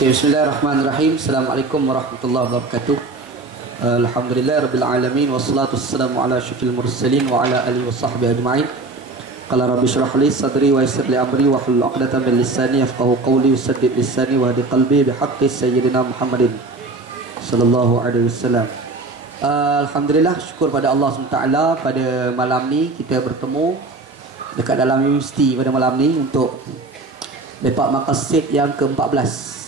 Okay, bismillahirrahmanirrahim. Assalamualaikum warahmatullahi wabarakatuh. Alhamdulillah rabbil alamin wassalatu wassalamu ala asyrafil mursalin wa ala alihi washabbihi ajma'in. Qala rabbi shrah li sadri wa yassir li amri wa hlul 'uqdatam min lisani yafqahu qawli wasaddid lisani wa hadi qalbi bihaqqi sayyidina Muhammadin sallallahu alaihi wasallam. Alhamdulillah, syukur pada Allah SWT pada malam ni kita bertemu dekat dalam universiti pada malam ni untuk lepak maqasid yang ke-14.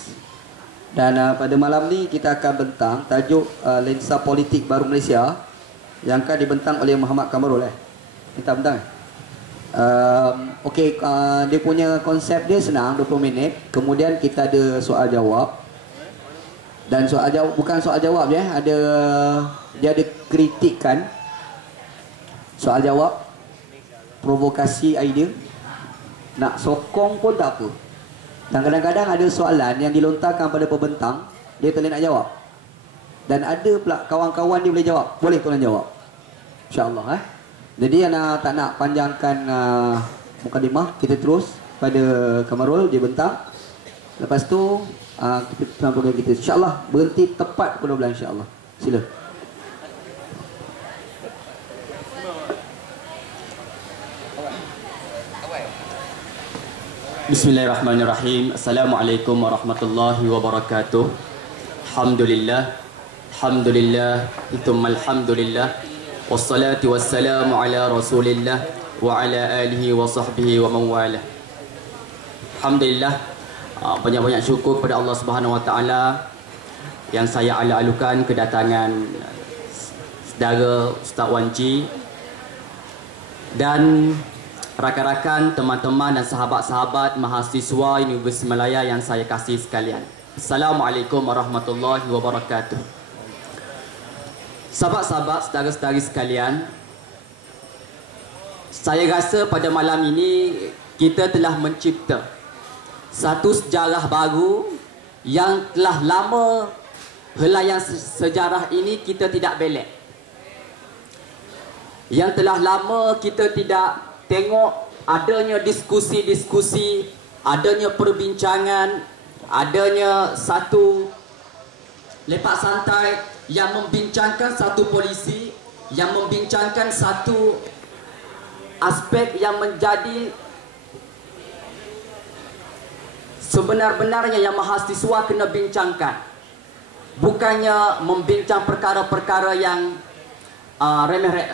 Dan pada malam ni kita akan bentang tajuk lensa politik baru Malaysia yang akan dibentang oleh Muhammad Kamarul. Kita bentang. Okey, dia punya konsep dia senang, 20 minit. Kemudian kita ada soal jawab. Dan soal jawab bukan soal jawab dia ada kritikan. Soal jawab, provokasi idea. Nak sokong pun tak apa. Dan kadang-kadang ada soalan yang dilontarkan pada pembentang, dia tak boleh nak jawab. Dan ada pula kawan-kawan dia boleh jawab. Boleh tolong jawab, InsyaAllah. Jadi tak nak panjangkan mukadimah, kita terus pada Kamarul, dia bentang. Lepas tu kita tengah program kita, InsyaAllah berhenti tepat pukul 12, InsyaAllah. Sila. Bismillahirrahmanirrahim. Assalamualaikum warahmatullahi wabarakatuh. Alhamdulillah, alhamdulillah, thumma alhamdulillah, wassalatu wassalamu ala rasulillah wa ala alihi wa sahbihi wa mawalah. Alhamdulillah, banyak-banyak syukur kepada Allah Subhanahu wa taala yang saya ala-alukan kedatangan saudara Ustaz Wan Chi dan rakan-rakan, teman-teman dan sahabat-sahabat mahasiswa Universiti Malaya yang saya kasih sekalian. Assalamualaikum warahmatullahi wabarakatuh. Sahabat-sahabat, saudara-saudari sekalian, saya rasa pada malam ini kita telah mencipta satu sejarah baru yang telah lama helaian sejarah ini kita tidak belek. Yang telah lama kita tidak tengok adanya diskusi-diskusi, adanya perbincangan, adanya satu lepak santai yang membincangkan satu polisi, yang membincangkan satu aspek yang menjadi sebenar-benarnya yang mahasiswa kena bincangkan. Bukannya membincang perkara-perkara yang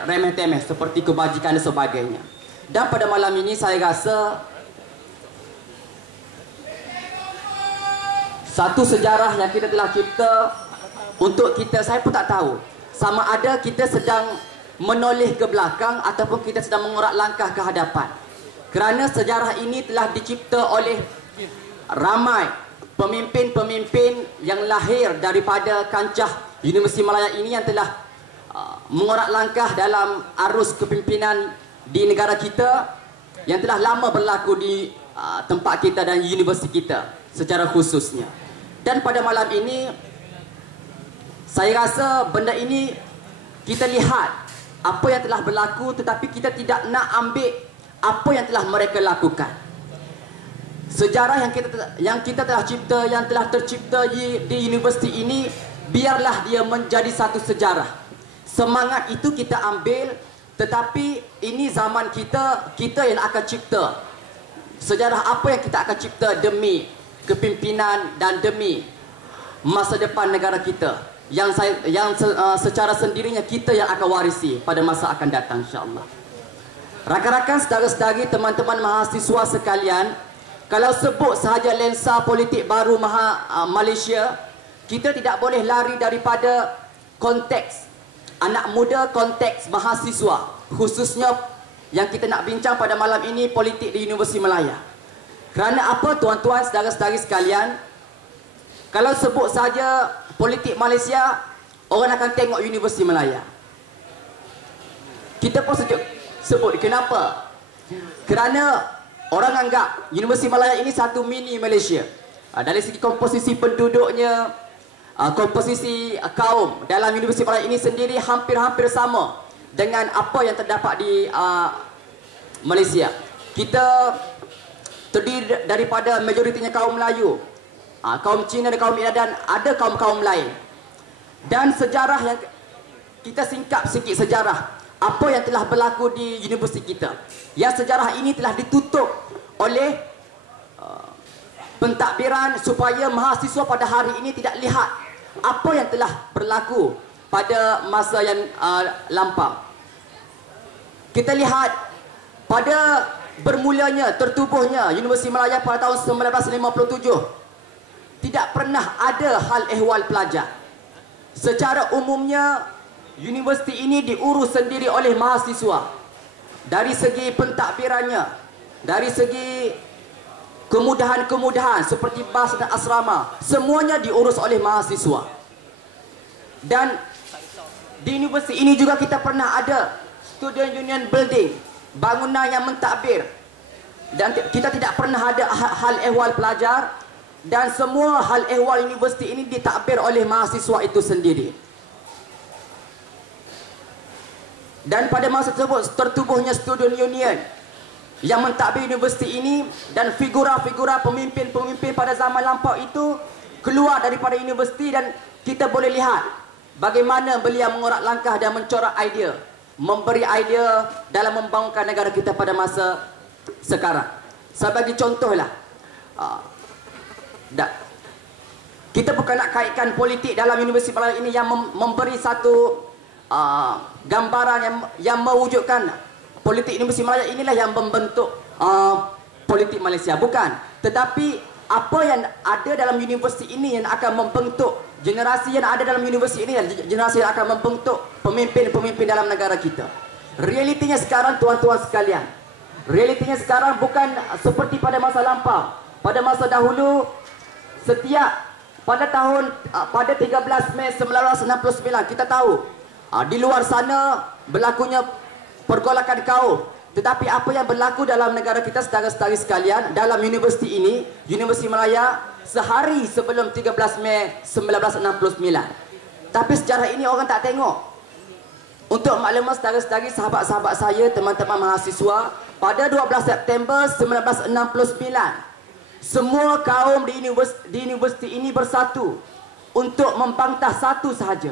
remeh-temeh seperti kebajikan dan sebagainya. Dan pada malam ini saya rasa satu sejarah yang kita telah cipta untuk kita, saya pun tak tahu sama ada kita sedang menoleh ke belakang ataupun kita sedang mengorak langkah ke hadapan. Kerana sejarah ini telah dicipta oleh ramai pemimpin-pemimpin yang lahir daripada kancah Universiti Malaya ini yang telah mengorak langkah dalam arus kepimpinan di negara kita yang telah lama berlaku di tempat kita dan universiti kita secara khususnya. Dan pada malam ini saya rasa benda ini kita lihat apa yang telah berlaku, tetapi kita tidak nak ambil apa yang telah mereka lakukan. Sejarah yang kita telah cipta, yang telah tercipta di universiti ini, biarlah dia menjadi satu sejarah. Semangat itu kita ambil, tetapi ini zaman kita yang akan cipta sejarah apa yang kita akan cipta demi kepimpinan dan demi masa depan negara kita yang secara sendirinya kita yang akan warisi pada masa akan datang, insyaAllah. Rakan-rakan, saudara-saudari, teman-teman mahasiswa sekalian, kalau sebut sahaja lensa politik baru Malaysia, kita tidak boleh lari daripada konteks anak muda, konteks mahasiswa, khususnya yang kita nak bincang pada malam ini, politik di Universiti Malaya. Kerana apa, tuan-tuan, saudara-saudari sekalian, kalau sebut saja politik Malaysia, orang akan tengok Universiti Malaya. Kita pun sebut, kenapa? Kerana orang anggap Universiti Malaya ini satu mini Malaysia. Dari segi komposisi penduduknya, komposisi kaum dalam Universiti Malaya ini sendiri hampir-hampir sama dengan apa yang terdapat di Malaysia. Kita terdiri daripada majoritinya kaum Melayu, kaum Cina dan kaum India dan ada kaum-kaum lain. Dan sejarah yang kita singkap sikit sejarah apa yang telah berlaku di universiti kita. Yang sejarah ini telah ditutup oleh pentadbiran supaya mahasiswa pada hari ini tidak lihat apa yang telah berlaku pada masa yang lampau. Kita lihat pada bermulanya tertubuhnya Universiti Malaya pada tahun 1957 tidak pernah ada hal ehwal pelajar. Secara umumnya universiti ini diurus sendiri oleh mahasiswa. Dari segi pentadbirannya, dari segi kemudahan-kemudahan seperti bas dan asrama, semuanya diurus oleh mahasiswa. Dan di universiti ini juga kita pernah ada Student Union Building, bangunan yang mentadbir. Dan kita tidak pernah ada hal ehwal pelajar. Dan semua hal ehwal universiti ini ditadbir oleh mahasiswa itu sendiri. Dan pada masa tersebut tertubuhnya Student Union yang mentadbir universiti ini, dan figura-figura pemimpin-pemimpin pada zaman lampau itu keluar daripada universiti, dan kita boleh lihat bagaimana beliau mengorak langkah dan mencorak idea, memberi idea dalam membangunkan negara kita pada masa sekarang. Sebagai contohlah, kita bukan nak kaitkan politik dalam Universiti Malaya ini yang memberi satu gambaran yang mewujudkan politik Universiti Malaya inilah yang membentuk politik Malaysia, bukan. Tetapi apa yang ada dalam universiti ini yang akan membentuk generasi yang ada dalam universiti ini, dan generasi yang akan membentuk pemimpin-pemimpin dalam negara kita. Realitinya sekarang, tuan-tuan sekalian, realitinya sekarang bukan seperti pada masa lampau. Pada masa dahulu, pada 13 Mei 1969 kita tahu di luar sana berlakunya pergolakan kaum. Tetapi apa yang berlaku dalam negara kita, saudara-saudari sekalian, dalam universiti ini, Universiti Malaya, sehari sebelum 13 Mei 1969. Tapi sejarah ini orang tak tengok. Untuk maklumat saudara-saudari, sahabat-sahabat saya, teman-teman mahasiswa, pada 12 September 1969 semua kaum di universiti ini bersatu untuk membantah satu sahaja.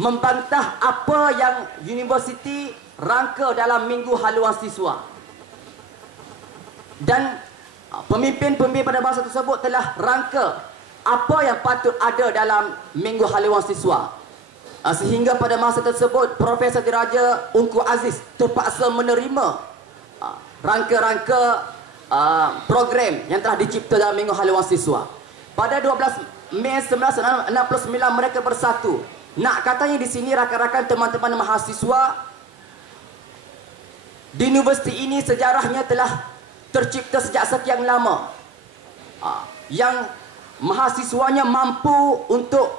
Membantah apa yang universiti rangka dalam Minggu Haluan Siswa. Dan pemimpin-pemimpin pada masa tersebut telah rangka apa yang patut ada dalam Minggu Haluan Siswa. Sehingga pada masa tersebut Profesor Diraja Ungku Aziz terpaksa menerima rangka-rangka program yang telah dicipta dalam Minggu Haluan Siswa. Pada 12 Mei 1969 mereka bersatu. Nak katanya di sini rakan-rakan teman-teman mahasiswa, di universiti ini sejarahnya telah tercipta sejak sekian lama. Yang mahasiswanya mampu untuk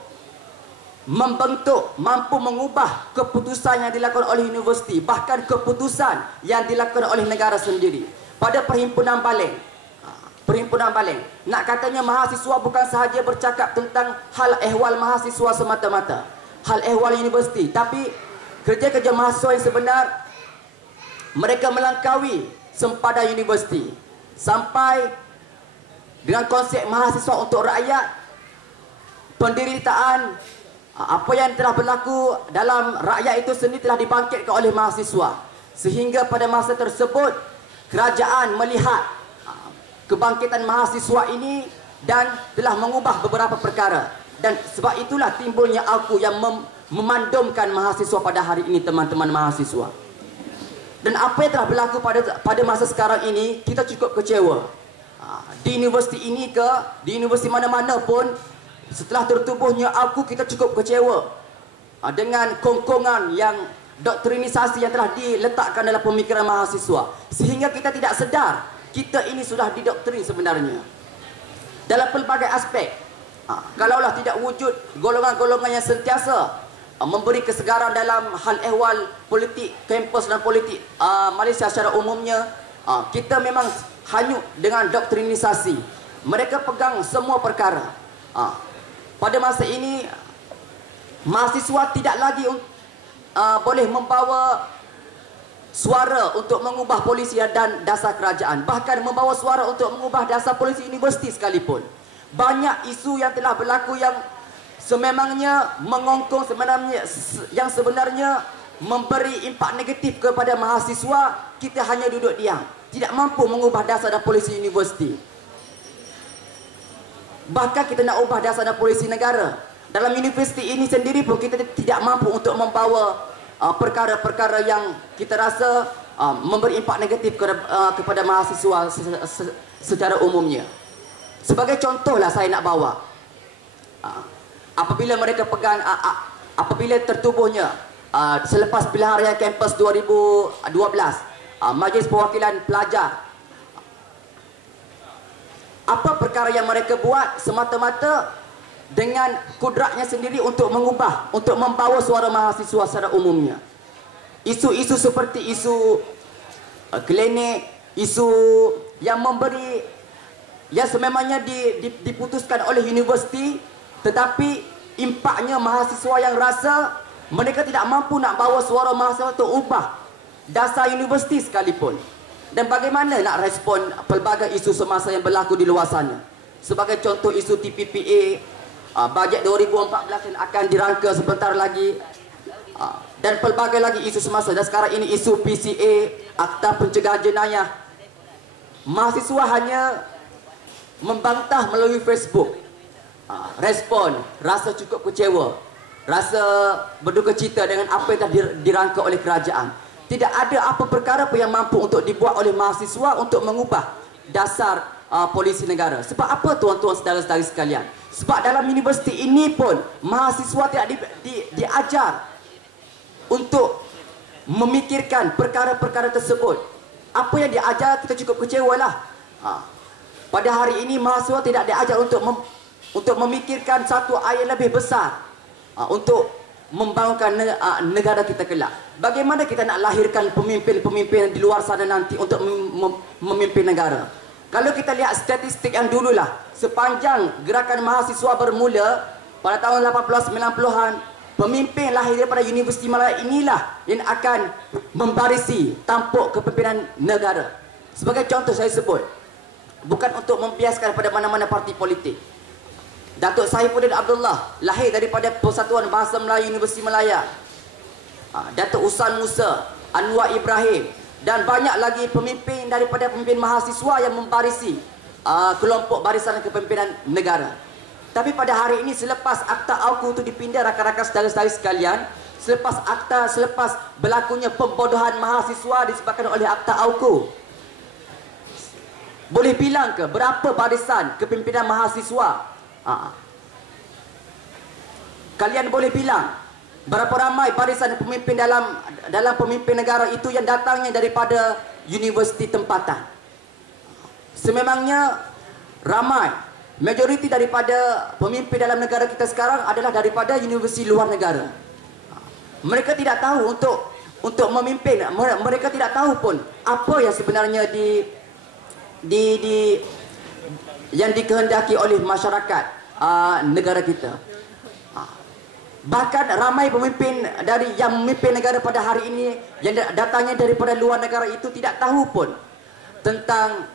membentuk, mampu mengubah keputusan yang dilakukan oleh universiti, bahkan keputusan yang dilakukan oleh negara sendiri. Pada perhimpunan Baling, nak katanya mahasiswa bukan sahaja bercakap tentang hal ehwal mahasiswa semata-mata, hal ehwal universiti, tapi kerja-kerja mahasiswa yang sebenar, mereka melangkaui sempadan universiti sampai dengan konsep mahasiswa untuk rakyat. Penderitaan apa yang telah berlaku dalam rakyat itu sendiri telah dibangkitkan oleh mahasiswa, sehingga pada masa tersebut kerajaan melihat kebangkitan mahasiswa ini dan telah mengubah beberapa perkara. Dan sebab itulah timbulnya aku yang memandumkan mahasiswa pada hari ini, teman-teman mahasiswa. Dan apa yang telah berlaku pada masa sekarang ini, kita cukup kecewa. Di universiti ini di universiti mana-mana pun, setelah tertubuhnya aku, kita cukup kecewa dengan kongkongan yang doktrinisasi yang telah diletakkan dalam pemikiran mahasiswa, sehingga kita tidak sedar kita ini sudah didoktrin sebenarnya dalam pelbagai aspek. Kalaulah tidak wujud golongan-golongan yang sentiasa memberi kesegaran dalam hal ehwal politik kampus dan politik Malaysia secara umumnya, kita memang hanyut dengan doktrinisasi. Mereka pegang semua perkara. Pada masa ini mahasiswa tidak lagi boleh membawa suara untuk mengubah polisi dan dasar kerajaan, bahkan membawa suara untuk mengubah dasar polisi universiti sekalipun. banyak isu yang telah berlaku yang sememangnya mengongkong, yang sebenarnya memberi impak negatif kepada mahasiswa. Kita hanya duduk diam, tidak mampu mengubah dasar dan polisi universiti. Bahkan kita nak ubah dasar dan polisi negara. Dalam universiti ini sendiri pun kita tidak mampu untuk membawa perkara-perkara yang kita rasa memberi impak negatif kepada mahasiswa secara umumnya. Sebagai contohlah saya nak bawa, apabila mereka pegang, apabila tertubuhnya selepas pilihan raya kampus 2012, Majlis Perwakilan Pelajar, apa perkara yang mereka buat semata-mata dengan kudratnya sendiri untuk mengubah, untuk membawa suara mahasiswa secara umumnya. Isu-isu seperti isu klinik, isu yang memberi, yang sememangnya diputuskan oleh universiti, tetapi impaknya mahasiswa yang rasa mereka tidak mampu nak bawa suara mahasiswa untuk ubah dasar universiti sekalipun. Dan bagaimana nak respon pelbagai isu semasa yang berlaku di luar sana. Sebagai contoh isu TPPA, bajet 2014 yang akan dirangka sebentar lagi, dan pelbagai lagi isu semasa. Dan sekarang ini isu PCA, Akta Pencegahan Jenayah. Mahasiswa hanya membantah melalui Facebook. Respon, rasa cukup kecewa, rasa berduka cita dengan apa yang telah dirangka oleh kerajaan. Tidak ada apa perkara pun yang mampu untuk dibuat oleh mahasiswa untuk mengubah dasar polisi negara. Sebab apa tuan-tuan saudara-saudari sekalian? Sebab dalam universiti ini pun mahasiswa tidak diajar untuk memikirkan perkara-perkara tersebut. Apa yang diajar kita cukup kecewalah. Pada hari ini mahasiswa tidak diajar untuk memikirkan satu ayat lebih besar, untuk membangunkan negara kita kelak. Bagaimana kita nak lahirkan pemimpin-pemimpin di luar sana nanti untuk memimpin negara? Kalau kita lihat statistik yang dululah, sepanjang gerakan mahasiswa bermula pada tahun 80-90-an, pemimpin lahir daripada Universiti Malaya inilah yang akan membarisi tampuk kepimpinan negara. Sebagai contoh saya sebut, bukan untuk membiaskan pada mana-mana parti politik, Datuk Saifuddin Abdullah lahir daripada Persatuan Bahasa Melayu Universiti Malaya. Datuk Usan Musa, Anwar Ibrahim, dan banyak lagi pemimpin daripada pemimpin mahasiswa yang membarisi kelompok barisan kepimpinan negara. Tapi pada hari ini, selepas Akta AUKU itu dipindah, rakan-rakan saudara-saudari sekalian, selepas berlakunya pembodohan mahasiswa disebabkan oleh Akta AUKU, boleh bilang ke berapa barisan kepimpinan mahasiswa? Kalian boleh bilang berapa ramai barisan pemimpin dalam pemimpin negara itu yang datangnya daripada universiti tempatan? Sememangnya ramai. Majoriti daripada pemimpin dalam negara kita sekarang adalah daripada universiti luar negara. Mereka tidak tahu untuk memimpin. Mereka tidak tahu pun apa yang sebenarnya yang dikehendaki oleh masyarakat negara kita. Bahkan ramai pemimpin yang memimpin negara pada hari ini yang datangnya daripada luar negara itu tidak tahu pun tentang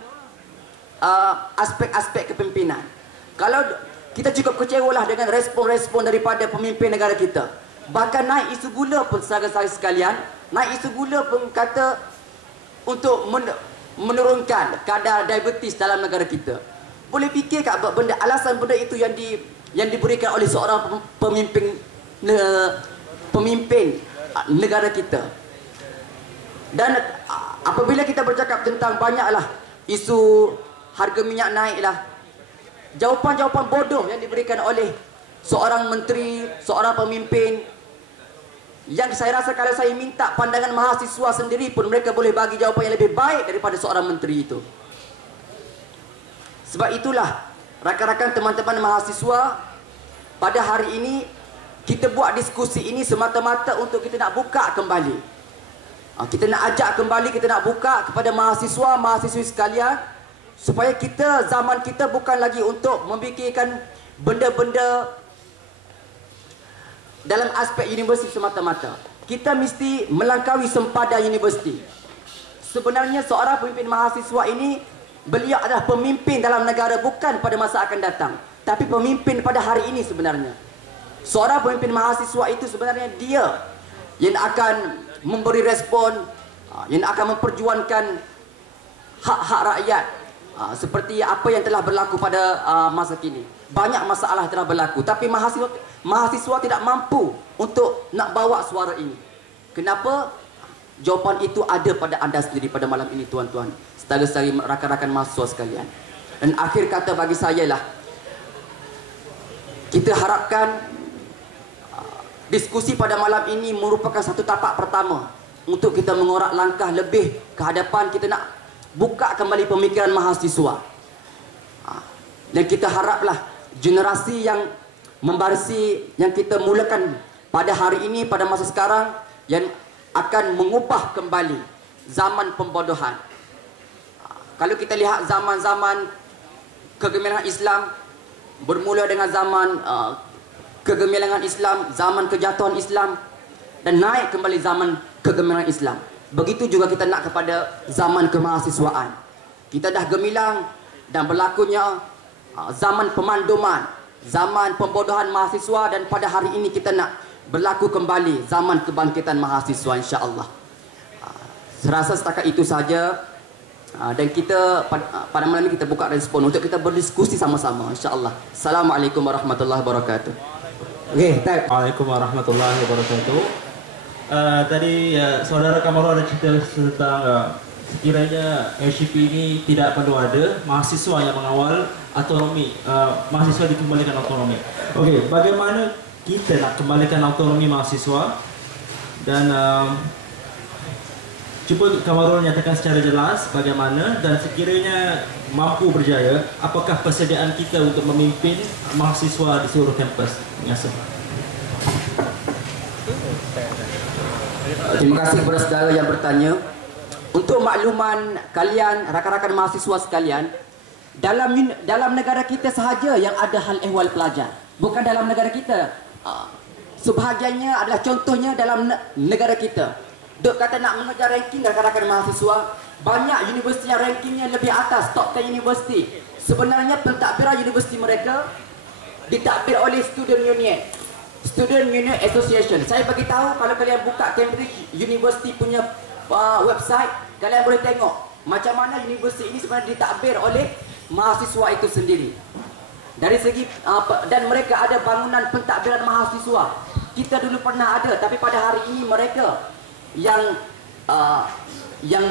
aspek-aspek kepimpinan. Kalau kita cukup kecewalah dengan respon-respon daripada pemimpin negara kita. Bahkan naik isu gula pun, saudara-saudari sekalian, naik isu gula pun kata untuk menurunkan kadar diabetes dalam negara kita. Boleh fikir tak alasan benda itu yang diberikan oleh seorang pemimpin negara kita. Dan apabila kita bercakap tentang banyaklah isu harga minyak naiklah, jawapan-jawapan bodoh yang diberikan oleh seorang menteri, seorang pemimpin, yang saya rasa kalau saya minta pandangan mahasiswa sendiri pun mereka boleh bagi jawapan yang lebih baik daripada seorang menteri itu. Sebab itulah rakan-rakan teman-teman mahasiswa, pada hari ini kita buat diskusi ini semata-mata untuk kita nak buka kembali. Kita nak ajak kembali, kita nak buka kepada mahasiswa, mahasiswi sekalian, supaya zaman kita bukan lagi untuk memikirkan benda-benda dalam aspek universiti semata-mata. Kita mesti melangkaui sempadan universiti. Sebenarnya seorang pemimpin mahasiswa ini, beliau adalah pemimpin dalam negara bukan pada masa akan datang. Tapi pemimpin pada hari ini sebenarnya, seorang pemimpin mahasiswa itu sebenarnya dia yang akan memberi respon, yang akan memperjuangkan hak-hak rakyat, seperti apa yang telah berlaku pada masa kini. Banyak masalah telah berlaku, tapi mahasiswa tidak mampu untuk nak bawa suara ini. Kenapa? Jawapan itu ada pada anda sendiri pada malam ini, tuan-tuan, saudara-saudari, rakan-rakan mahasiswa sekalian. Dan akhir kata bagi saya lah, kita harapkan diskusi pada malam ini merupakan satu tapak pertama untuk kita mengorak langkah lebih ke hadapan. Kita nak buka kembali pemikiran mahasiswa, dan kita haraplah generasi yang membarisi yang kita mulakan pada hari ini, pada masa sekarang, yang akan mengubah kembali zaman pembodohan. Kalau kita lihat zaman-zaman kegemilangan Islam, bermula dengan zaman kegemilangan Islam, zaman kejatuhan Islam, dan naik kembali zaman kegemilangan Islam. Begitu juga kita nak kepada zaman kemahasiswaan. Kita dah gemilang dan berlakunya zaman pemanduman, zaman pembodohan mahasiswa, dan pada hari ini kita nak berlaku kembali zaman kebangkitan mahasiswa, insya-Allah. Serasa setakat itu saja, dan kita pada malam ini kita buka respon untuk kita berdiskusi sama-sama, insya-Allah. Assalamualaikum warahmatullahi wabarakatuh. Okey, Waalaikumsalam warahmatullahi wabarakatuh. Tadi saudara Kamarul ada cerita tentang sekiranya LCP ini tidak perlu ada mahasiswa yang mengawal autonomi, mahasiswa dikembalikan autonomi. Okey, bagaimana kita nak kembalikan autonomi mahasiswa, dan cuba Kamarul nyatakan secara jelas bagaimana, dan sekiranya mampu berjaya, apakah persediaan kita untuk memimpin mahasiswa di seluruh kampus. Terima kasih. Terima kasih kepada saudara yang bertanya. Untuk makluman kalian, rakan-rakan mahasiswa sekalian, dalam negara kita sahaja yang ada hal ehwal pelajar, bukan dalam negara kita. Sebahagiannya adalah contohnya dalam negara kita. Duk kata nak mengejar ranking rakan-rakan mahasiswa, banyak universiti yang rankingnya lebih atas, top 10 universiti. Sebenarnya pentadbiran universiti mereka ditadbir oleh Student Union, Student Union Association. Saya bagi tahu, kalau kalian buka Cambridge University punya website, kalian boleh tengok macam mana universiti ini sebenarnya ditadbir oleh mahasiswa itu sendiri. Dari segi dan mereka ada bangunan pentadbiran mahasiswa. Kita dulu pernah ada, tapi pada hari ini mereka yang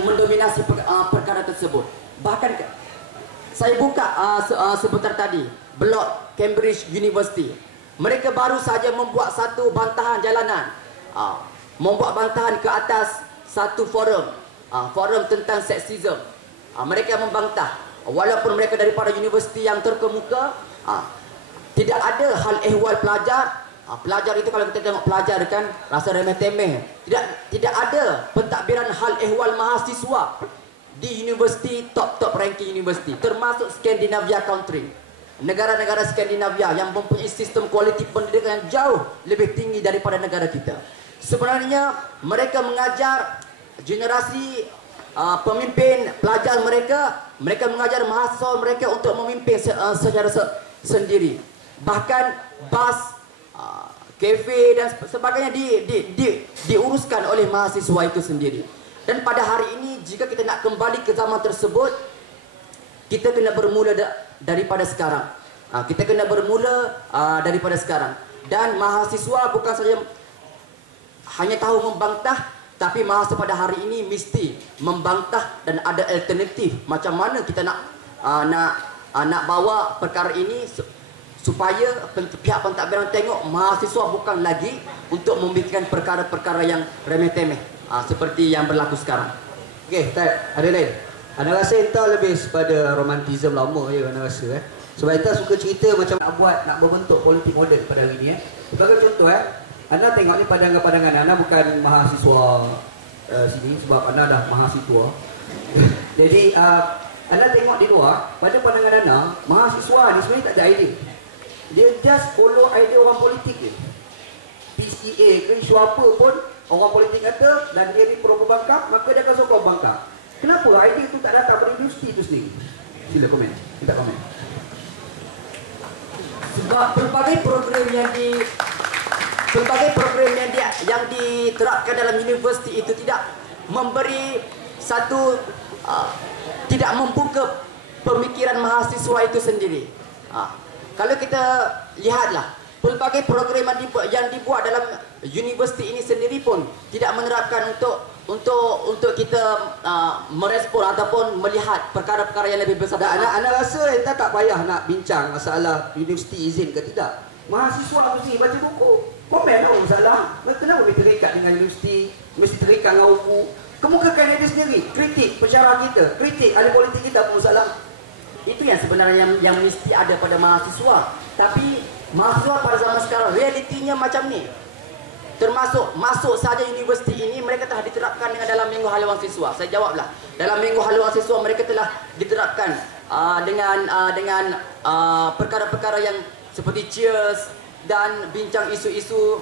mendominasi perkara tersebut. Bahkan saya buka sebentar tadi, blog Cambridge University. Mereka baru saja membuat satu bantahan jalanan, membuat bantahan ke atas satu forum, forum tentang seksisme. Mereka membantah, walaupun mereka daripada universiti yang terkemuka, tidak ada hal ehwal pelajar. Pelajar itu, kalau kita tengok pelajar kan rasa remeh-temeh. Tidak ada pentadbiran hal ehwal mahasiswa di universiti, top ranking universiti, termasuk Scandinavia country. Negara-negara Skandinavia yang mempunyai sistem kualiti pendidikan yang jauh lebih tinggi daripada negara kita. Sebenarnya mereka mengajar generasi pemimpin pelajar mereka mengajar mahasiswa mereka untuk memimpin secara sendiri. Bahkan bas, kafe dan sebagainya diuruskan oleh mahasiswa itu sendiri. Dan pada hari ini, jika kita nak kembali ke zaman tersebut, kita kena bermula daripada sekarang. Kita kena bermula daripada sekarang. Dan mahasiswa bukan saja hanya tahu membantah, tapi mahasiswa pada hari ini mesti membantah dan ada alternatif macam mana kita nak bawa perkara ini supaya pihak pentadbiran tengok mahasiswa bukan lagi untuk membikin perkara-perkara yang remeh-temeh seperti yang berlaku sekarang. Okey, ada lain. Anda rasa entah lebih pada romantisme lama je anda rasa Sebab kita suka cerita macam nak berbentuk politik moden pada hari ni Sebagai contoh anda tengok ni pandangan-pandangan anda bukan mahasiswa sini sebab anda dah mahasiswa. Jadi anda tengok di luar, pada pandangan anda, mahasiswa ni sebenarnya tak ada idea. Dia just follow idea orang politik je. PCA ke isu apa pun orang politik kata dan dia ni pro pembangkang, maka dia akan sokong bangkang. Kenapa idea itu tak datang dari industri itu sendiri? Sila komen, minta komen. Sebab pelbagai program yang diterapkan dalam universiti itu tidak memberi satu tidak membuka pemikiran mahasiswa itu sendiri. Kalau kita lihatlah pelbagai program yang dibuat dalam universiti ini sendiri pun tidak menerapkan untuk kita merespon ataupun melihat perkara-perkara yang lebih besar. Anda rasa kita tak payah nak bincang masalah universiti izin ke tidak? Mahasiswa mesti baca buku. Komen lah masalah. Kenapa mesti terikat dengan universiti? Mesti terikat dengan buku. Kemukakan diri sendiri. Kritik pensyarah kita. Kritik ahli politik kita pun masalah. Itu yang sebenarnya yang mesti ada pada mahasiswa. Tapi mahasiswa pada zaman sekarang realitinya macam ni. Termasuk masuk saja universiti ini mereka telah diterapkan dengan dalam minggu haluan siswa. Saya jawablah. Dalam minggu haluan siswa mereka telah diterapkan dengan perkara-perkara yang seperti cheers dan bincang isu-isu.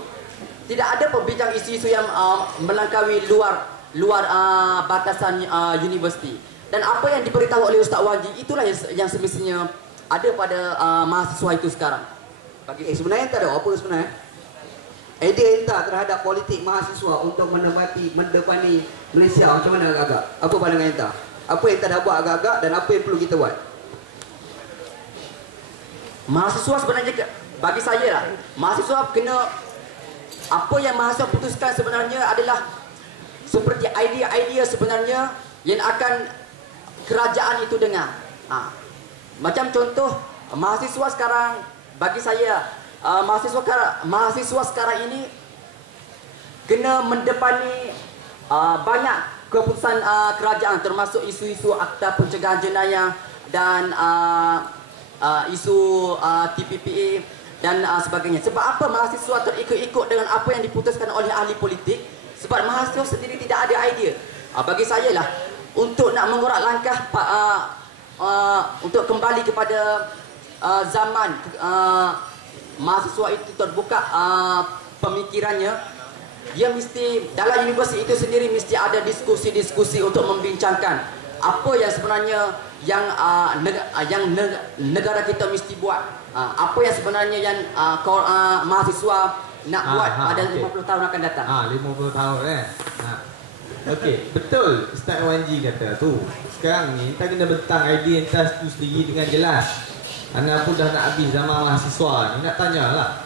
Tidak ada pembincang isu-isu yang melangkaui luar batasan universiti. Dan apa yang diberitahu oleh Ustaz Waji itulah yang semestinya ada pada mahasiswa itu sekarang. Sebenarnya tak ada apa sebenarnya. Idea entah terhadap politik mahasiswa untuk mendepani Malaysia macam mana agak-agak? Apa pandangan entah? Apa yang tak dapat agak-agak dan apa yang perlu kita buat? Mahasiswa sebenarnya bagi saya lah, mahasiswa kena apa yang mahasiswa putuskan sebenarnya adalah seperti idea-idea sebenarnya yang akan kerajaan itu dengar. Macam contoh mahasiswa sekarang bagi saya mahasiswa sekarang ini kena mendepani banyak keputusan kerajaan termasuk isu-isu Akta Pencegahan Jenayah dan isu TPPA dan sebagainya. Sebab apa mahasiswa terikut-ikut dengan apa yang diputuskan oleh ahli politik? Sebab mahasiswa sendiri tidak ada idea. Bagi saya lah, untuk nak mengorak langkah untuk kembali kepada zaman mahasiswa itu terbuka pemikirannya, dia mesti dalam universiti itu sendiri mesti ada diskusi-diskusi untuk membincangkan apa yang sebenarnya yang negara kita mesti buat, apa yang sebenarnya yang mahasiswa nak buat pada 50 tahun akan datang. 50 tahun Okey, betul Ustaz Wanji kata tu. Sekarang ni kita kena bentang idea entas tu sendiri dengan jelas. Anda pun dah nak habis zaman mahasiswa ni, nak tanyalah.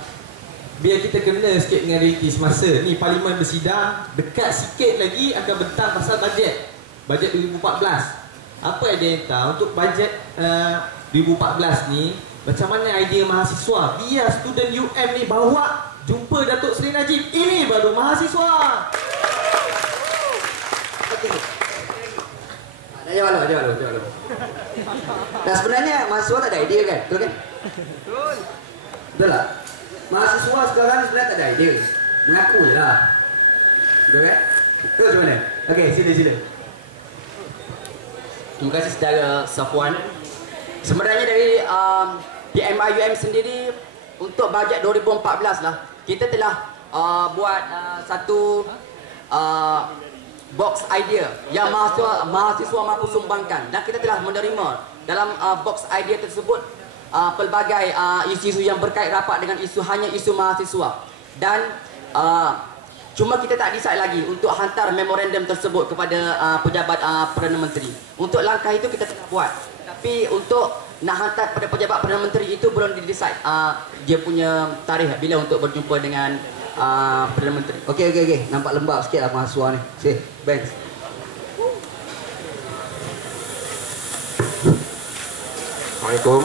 Biar kita kena sikit dengan realiti semasa ni. Parlimen bersidang, dekat sikit lagi akan bentang pasal bajet 2014. Apa idea entah untuk bajet 2014 ni, macam mana idea mahasiswa? Biar student UM ni bawa jumpa Datuk Seri Najib. Ini baru mahasiswa. Jawab dulu. Dan sebenarnya mahasiswa tak ada idea kan? Betul kan? Betul tak? Mahasiswa sekarang sebenarnya tak ada idea. Mengaku je lah. Betul kan? Betul macam mana? Okey, sila. Terima kasih saudara Safwan. Sebenarnya dari PMIUM sendiri untuk bajet 2014 lah, kita telah buat satu box idea yang mahasiswa mampu sumbangkan, dan kita telah menerima dalam box idea tersebut pelbagai isu-isu yang berkait rapat dengan hanya isu mahasiswa, dan cuma kita tak decide lagi untuk hantar memorandum tersebut kepada pejabat Perdana Menteri. Untuk langkah itu kita telah buat, tapi untuk nak hantar kepada pejabat Perdana Menteri itu belum di-decide dia punya tarikh bila untuk berjumpa dengan Perdana Menteri. Okey. Nampak lembab sikit lah mahasiswa ni. Sini, Ben. Assalamualaikum.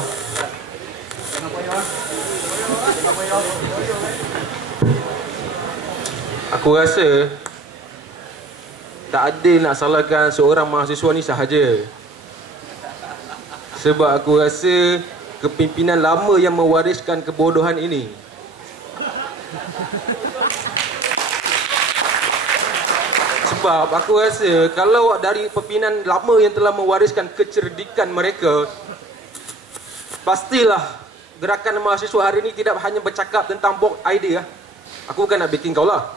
Aku rasa tak adil nak salahkan seorang mahasiswa ni sahaja. Sebab aku rasa kepimpinan lama yang mewariskan kebodohan ini. Sebab aku rasa kalau dari pimpinan lama yang telah mewariskan kecerdikan mereka, pastilah gerakan mahasiswa hari ini tidak hanya bercakap tentang box idea. Aku bukan nak bikin kau lah.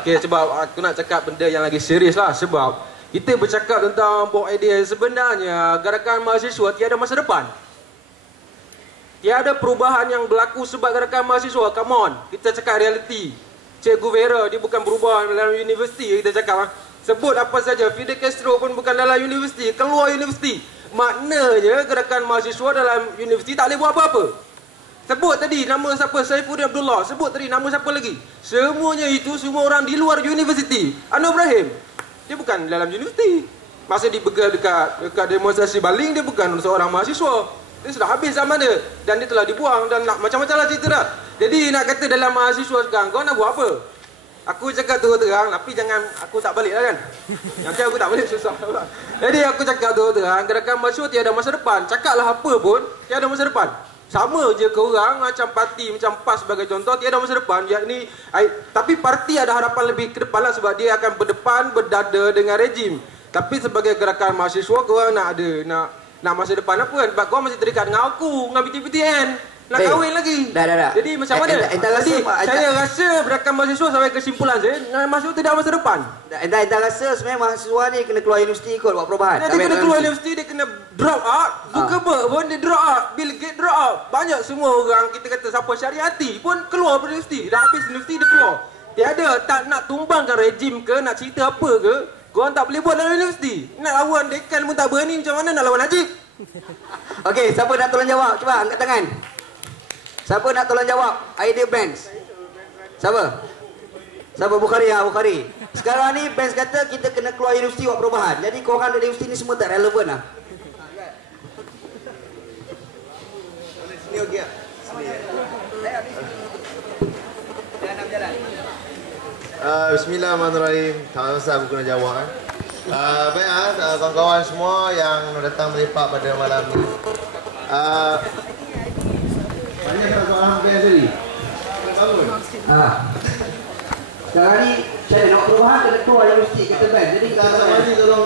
Okay, sebab aku nak cakap benda yang lagi serius lah. Sebab kita bercakap tentang box idea, sebenarnya gerakan mahasiswa tiada masa depan. tiada perubahan yang berlaku sebab gerakan mahasiswa. Come on, kita cakap reality. Cikgu Vera, dia bukan berubah dalam universiti, kita cakap. Sebut apa saja, Fidel Castro pun bukan dalam universiti, keluar universiti. Maknanya gerakan mahasiswa dalam universiti tak boleh buat apa-apa. Sebut tadi nama siapa, Saifuddin Abdullah. Sebut tadi nama siapa lagi. Semuanya itu semua orang di luar universiti. Anwar Ibrahim, dia bukan dalam universiti. Masa dia begal dekat demonstrasi baling, dia bukan seorang mahasiswa. Dia sudah habis zaman dia. Dan dia telah dibuang dan nak macam-macam lah cerita dah. Jadi nak kata dalam mahasiswa sekarang, kau nak buat apa? Aku cakap terang-terang, tapi jangan aku tak balik lah kan. Nanti aku tak balik susah. Jadi aku cakap terang-terang, gerakan mahasiswa tiada masa depan. Cakaplah apa pun, tiada masa depan. Sama je ke orang macam parti, macam PAS sebagai contoh, tiada masa depan. Yakni, tapi parti ada harapan lebih ke depan lah sebab dia akan berdepan, berdada dengan rejim. Tapi sebagai gerakan mahasiswa, korang nak masa depan apa kan? Sebab korang masih terikat dengan aku, dengan PTPTN. Nak kahwin lagi. Dah. Jadi macam mana? Jadi saya rasa gerakan mahasiswa sampai kesimpulan saya, mahasiswa tidak masa depan. Anda rasa sebenarnya mahasiswa ni kena keluar universiti kot buat perubahan. Dia kena keluar universiti, dia kena drop out. Zuckerberg pun dia drop out, Bill Gates drop out. Banyak semua orang kita kata siapa syariati pun keluar dari universiti. Dah habis universiti dia keluar. Tiada, tak nak tumbangkan rejim ke, nak cerita apa ke, korang tak boleh buat dalam universiti. Nak lawan dekan pun tak berani, macam mana nak lawan Najib? Okey, siapa nak tolong jawab? Cuba angkat tangan. Siapa nak tolong jawab? Idea Banks. Siapa? Bukhari. Bukhari. Sekarang ni Banks kata kita kena keluar universiti buat perubahan. Jadi korang dari universiti ni semua tak relevan lah. Sini okey tak? Bismillahirrahmanirrahim. Tak usah aku kena jawab kan. Baik kawan-kawan semua yang datang melipat pada malam ni. Banyak soalan sampai tadi. Bangun. Sekarang ni saya nak perubahan kena keluar universiti kata Banks. Jadi Kita sama tolong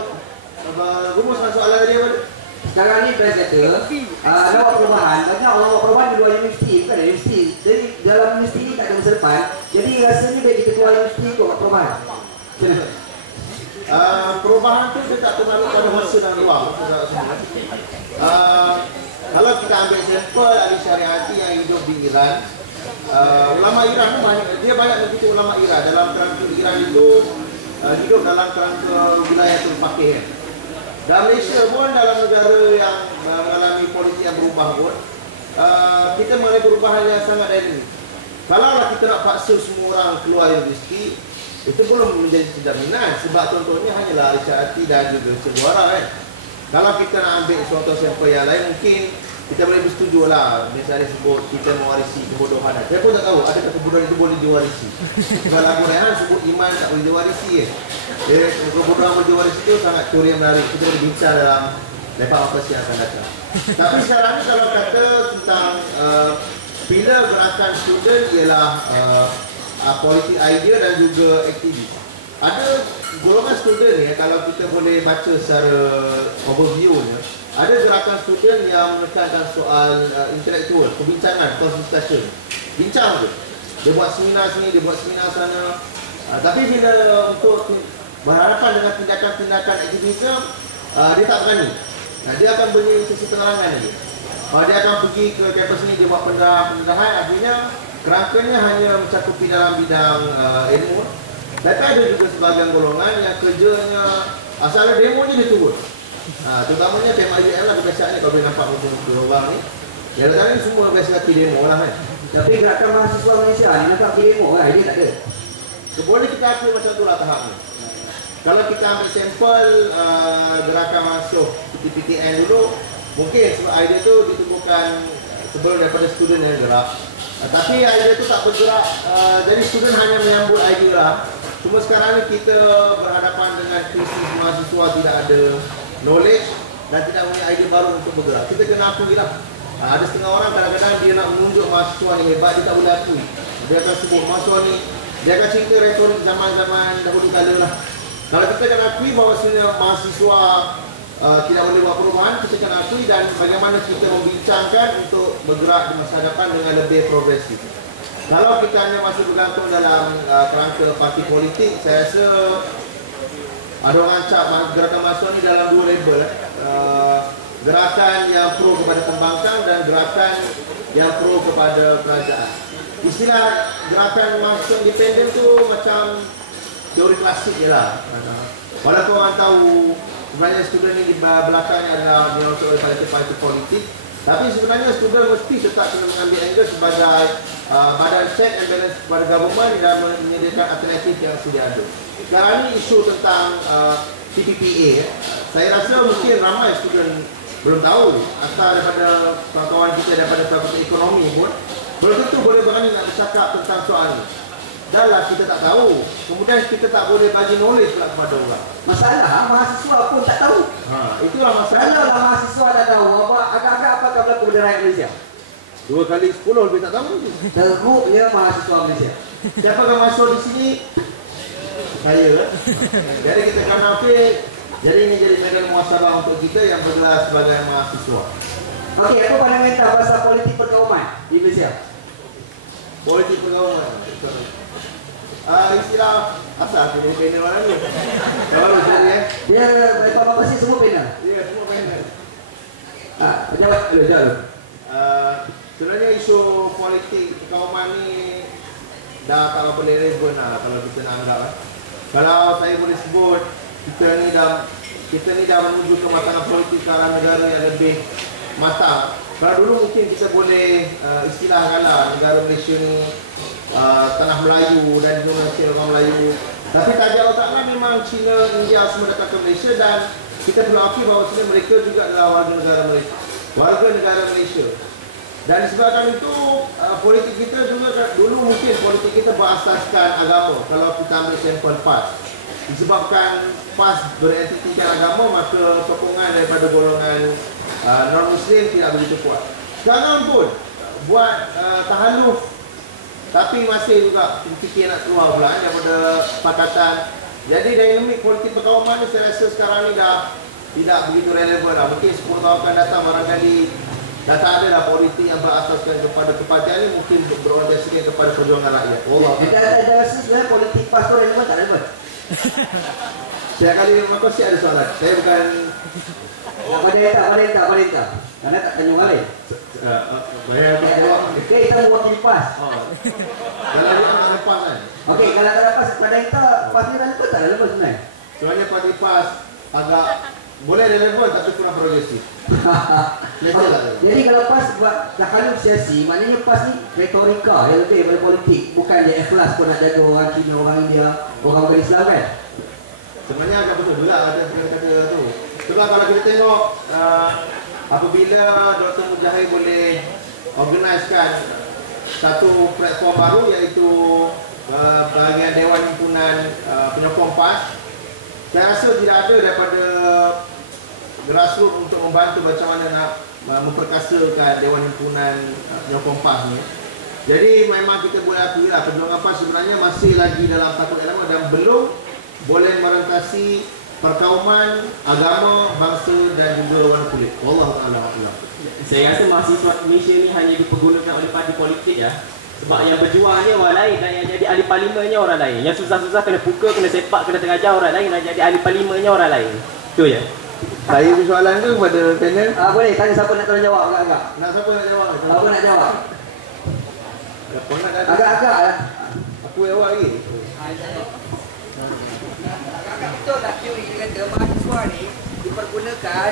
rumuskan soalan tadi apa? sekarang ni Banks kata nak buat perubahan. Banyak orang buat perubahan di luar universiti, bukan dari universiti. Jadi dalam universiti ni tak ada masa depan. Jadi rasanya baik kita keluar universiti untuk buat perubahan. Perubahan tu dia tak terlalu pada masa dan ruang. Kalau kita ambil sampel ahli syariati yang hidup di Iran, ulama Iran tu dia banyak begitu ulama Iran. Dalam kerangka Iran itu hidup dalam kerangka wilayah faqih. Dan Malaysia pun dalam negara yang mengalami politik yang berubah pun, kita mengalami perubahan yang sangat dinamis. Kalaulah kita nak paksa semua orang keluar universiti, itu belum menjadi jaminan. Sebab contohnya hanyalah ahli syariati dan juga sebuah kan. Kalau kita nak ambil suatu sampel yang lain, mungkin kita boleh bersetuju lah. Misalnya sebut kita mewarisi kebodohan. Saya pun tak tahu adakah kebodohan itu boleh diwarisi. Kalau lagu Rehan sebut iman tak boleh diwarisi. Kebodohan boleh diwarisi itu sangat teori yang menarik. Kita boleh bincang dalam lepas apa yang akan datang. Tapi sekarang ni kalau kata tentang bila gerakan student ialah politik idea dan juga aktivis. Ada golongan student ni, kalau kita boleh baca secara overview-nya, ada gerakan student yang menekankan soal intelektual, perbincangan, discussion. Bincang je. Dia buat seminar sini, dia buat seminar sana. Tapi bila untuk berhadapan dengan tindakan-tindakan aktivisme, dia tak berani. Dia akan beri sesi penerangan lagi. Dia akan pergi ke kampus ni, dia buat pendahan, akhirnya kerangkanya hanya mencakupi dalam bidang ilmu. Tapi ada juga sebahagian golongan yang kerjanya asal ada demo je dia turun. Terutamanya PMIUM lah kebiasaan ni, kalau boleh nampak muka orang ni. Yang datang ni semua biasa pergi demo lah kan. Tapi gerakan mahasiswa Malaysia ni nak pergi demo kan, dia tak ada. Boleh kita akui macam tu lah tahap ni. Kalau kita ambil sampel gerakan masuk PTPTN dulu, mungkin sebab idea tu ditubuhkan sebelum daripada student yang gerak. Tapi idea tu tak bergerak, jadi student hanya menyambut idea lah. Cuma sekarang ni kita berhadapan dengan krisis mahasiswa tidak ada knowledge dan tidak punya idea baru untuk bergerak. Kita kena akui lah. Ada setengah orang kadang-kadang dia nak menunjuk mahasiswa ni hebat, dia tak boleh akui. Dia akan sebut mahasiswa ni, dia akan cerita retorik zaman-zaman dahulu kala lah. Kalau kita kena akui bahawasanya mahasiswa tidak boleh buat perubahan, kita kena akui dan bagaimana kita membincangkan untuk bergerak di masa hadapan dengan lebih progresif. Kalau kita hanya masih bergantung dalam kerangka parti politik, saya rasa ada orang cap gerakan mahasiswa ni dalam dua label. gerakan yang pro kepada pembangkang dan gerakan yang pro kepada kerajaan. Istilah gerakan mahasiswa independen tu macam teori klasik je lah. Walaupun orang tahu sebenarnya student ni di belakangnya adalah dilangsung oleh parti-parti politik, tapi sebenarnya student mesti tetap kena mengambil angle sebagai badan check and balance kepada government dan menyediakan alternatif yang sedia ada. Sekarang ni isu tentang PPPA, saya rasa mungkin ramai student belum tahu, asal daripada kawan-kawan kita daripada fakulti ekonomi pun belum tentu boleh berani nak bercakap tentang soal ini. Dah lah kita tak tahu, kemudian kita tak boleh bagi knowledge pula kepada orang. Masalah mahasiswa pun tak tahu. Itulah masalah. Kalau lah mahasiswa dah tahu, agak-agak apakah berlaku pada rakyat Malaysia? 2 kali 10 lebih tak tahu. Teruknya mahasiswa Malaysia. Siapa yang masuk di sini? Saya. Jadi kita kena jadi ini jadi medan muhasabah untuk kita yang bergelar sebagai mahasiswa. Okey, apa fundamental pasal politik perkauman di Malaysia? Politik pergaulan. Istilah asal aku dari panel mana ni? Baru sekali Dia apa sih semua panel? Ya, semua panel. Jawab dulu. Sebenarnya isu politik perkauman ni dah tak apa relevan lah kalau kita nak anggap. Kalau saya boleh sebut, kita ni dah menuju ke makanan politik ke arah negara yang lebih matang. Kalau dulu mungkin kita boleh istilahkanlah negara Malaysia ni tanah Melayu dan Indonesia orang Melayu. Tapi tajuk utama memang China, India semua datang ke Malaysia dan kita perlu akui bahawa sebenarnya mereka juga adalah warga negara Malaysia. Dan disebabkan itu politik kita juga dulu mungkin politik kita berasaskan agama. Kalau kita ambil sampel PAS, disebabkan PAS berentitikan agama, maka sokongan daripada golongan non-Muslim tidak begitu kuat. Sekarang pun buat tahaluf, tapi masih juga fikir nak keluar pula daripada sepakatan. Jadi dinamik politik perkauman ni saya rasa sekarang ni dah tidak begitu relevan lah. Mungkin 10 tahun akan datang barangkali dah tak ada dah politik yang berasaskan kepada kepartian ni, mungkin berorientasikan kepada perjuangan rakyat. Allah. Ada rasa sebenarnya politik PAS tu relevan tak relevan? Setiap kali makasih ada soalan. Saya bukan Parenta. Karena tak tanya orang lain. Saya tak jawab. Okey, kita mewakili PAS. Kalau dia tak lepas kan. Okey, kalau tak lepas Parenta, PAS ni relevan tak relevan sebenarnya? Sebenarnya parti PAS agak boleh relevan tapi kurang progresif. Jadi kalau PAS buat tahaluf siasi, maknanya PAS ni retorika yang lebih daripada politik. Bukan dia ikhlas pun nak jaga orang Cina, orang India, orang bukan Islam kan? Sebenarnya agak betul juga kata tu. Sebab kalau kita tengok apabila Dr. Mujahid boleh organisekan satu platform baru iaitu bahagian Dewan Himpunan Penyokong PAS, saya rasa tidak ada daripada grassroots untuk membantu macam mana nak memperkasakan Dewan Himpunan Penyokong PAS ni. Jadi memang kita boleh akui lah perjuangan PAS sebenarnya masih lagi dalam takut lama dan belum boleh merentasi perkauman, agama, bangsa dan juga warna kulit. Wallahu ta'ala a'lam. Saya rasa mahasiswa Malaysia ni hanya dipergunakan oleh parti politik ya. Sebab yang berjuang dia orang lain dan yang jadi ahli parlimennya orang lain. Yang susah-susah kena pukul, kena sepak, kena tengajar orang lain dan jadi ahli parlimennya orang lain. Itu ya. Saya ada soalan tu kepada panel. Boleh tanya siapa nak tolong jawab agak-agak. Nak siapa nak jawab? Apa nak jawab? Agak-agak lah. Aku jawab lagi. Betul tak teori dia kata mahasiswa ni dipergunakan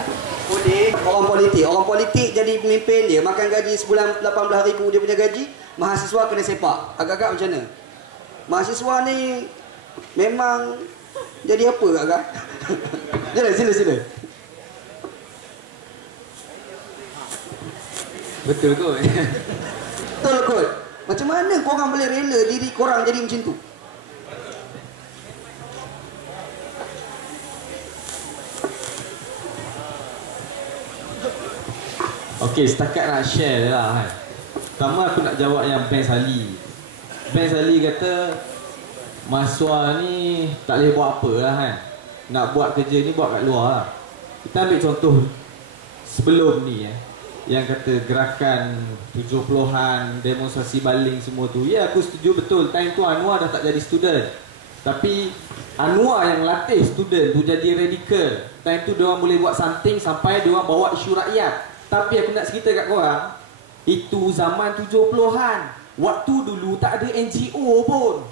oleh orang politik. Orang politik jadi pemimpin dia, makan gaji sebulan 18,000 dia punya gaji, mahasiswa kena sepak. Agak-agak macam mana? Mahasiswa ni memang jadi apa agak? Sila. Betul kot. Betul kot. Macam mana korang boleh rela diri korang jadi macam tu? Okey, setakat nak share je lah kan. Pertama aku nak jawab yang Ben Sali. Ben Sali kata mahasiswa ni tak boleh buat apa lah kan. Nak buat kerja ni buat kat luar lah. Kita ambil contoh sebelum ni yang kata gerakan 70-an, demonstrasi baling semua tu. Ya, aku setuju betul. Time tu Anwar dah tak jadi student. Tapi Anwar yang latih student tu jadi radikal. Time tu diorang boleh buat something sampai diorang bawa isu rakyat. Tapi aku nak cerita kat korang, itu zaman 70-an. Waktu dulu tak ada NGO pun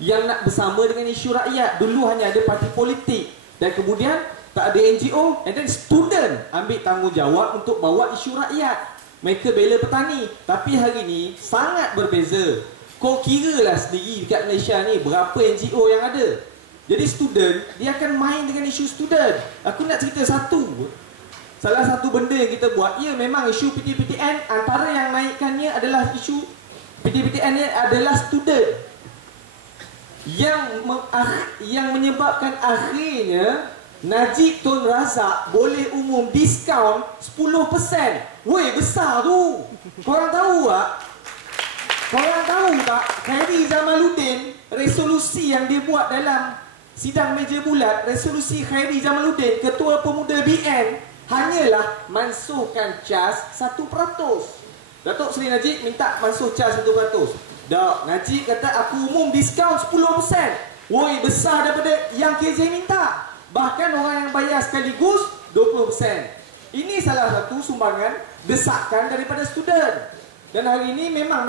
yang nak bersama dengan isu rakyat. Dulu hanya ada parti politik. Dan kemudian tak ada NGO, and then student ambil tanggungjawab untuk bawa isu rakyat. Mereka bela petani. Tapi hari ni sangat berbeza. Kau kira lah sendiri dekat Malaysia ni berapa NGO yang ada. Jadi student, dia akan main dengan isu student. Aku nak cerita salah satu benda yang kita buat, ya memang isu PTPTN, antara yang naikkannya adalah isu PTPTN ni adalah student. Yang menyebabkan akhirnya Najib Tun Razak boleh umum diskaun 10%. Weh, besar tu. Korang tahu tak? Khairi Jamaluddin, resolusi yang dia buat dalam sidang meja bulat, resolusi Khairi Jamaluddin, Ketua Pemuda BN, hanyalah mansuhkan CAS 1%. Datuk Seri Najib minta mansuh CAS 1%. Dak, Najib kata aku umum diskaun 10%. Woi, besar daripada yang KJ minta. Bahkan orang yang bayar sekaligus 20%. Ini salah satu sumbangan desakan daripada student. Dan hari ini memang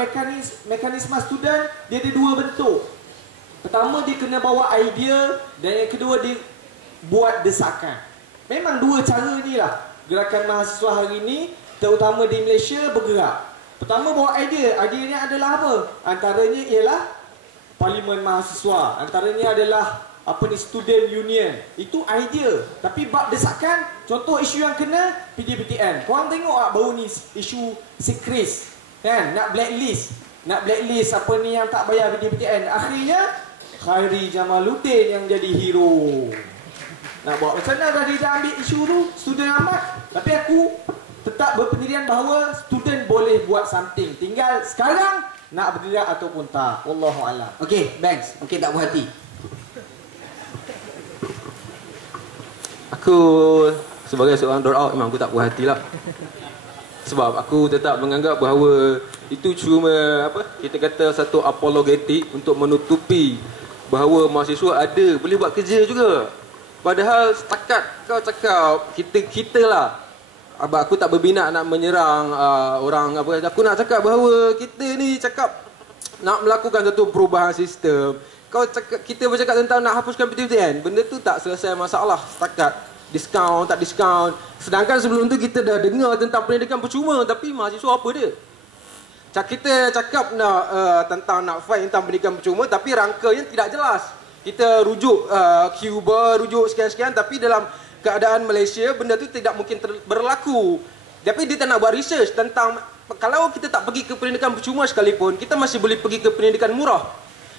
mekanisme student dia ada dua bentuk. Pertama, dia kena bawa idea, dan yang kedua dia buat desakan. Memang dua cara ni lah gerakan mahasiswa hari ini, terutama di Malaysia, bergerak. Pertama, bawa idea. Ideanya adalah apa? Antaranya ialah Parlimen Mahasiswa. Antaranya adalah student union. Itu idea. Tapi bab desakan, contoh isu yang kena PTPTN. Korang tengok tak baru ni isu Sikris, kan? Nak blacklist apa ni yang tak bayar PTPTN. Akhirnya Khairi Jamaluddin yang jadi hero. Nak buat macam mana tadi dia ambil isu tu, student amat. Tapi aku tetap berpendirian bahawa student boleh buat something. Tinggal sekarang nak bergerak ataupun tak. Wallahu a'lam. Okey, Banks, mungkin tak puas hati. Aku sebagai seorang drop out memang aku tak puas hati lah. Sebab aku tetap menganggap bahawa itu cuma kita kata satu apologetik untuk menutupi bahawa mahasiswa ada boleh buat kerja juga. Padahal setakat kau cakap kita lah. Aku tak berminat nak menyerang orang apa. Aku nak cakap bahawa kita ni cakap nak melakukan satu perubahan sistem. Kita bercakap tentang nak hapuskan PTPTN. Benda tu tak selesai masalah setakat diskaun tak diskaun. Sedangkan sebelum tu kita dah dengar tentang pendidikan percuma, tapi mahasiswa apa dia? Kita cakap nak tentang nak fight tentang pendidikan percuma, tapi rangkanya tidak jelas. Kita rujuk Cuba, rujuk sekian-sekian, tapi dalam keadaan Malaysia benda tu tidak mungkin berlaku. Tapi dia tak nak buat research tentang, kalau kita tak pergi ke pendidikan percuma sekalipun, kita masih boleh pergi ke pendidikan murah.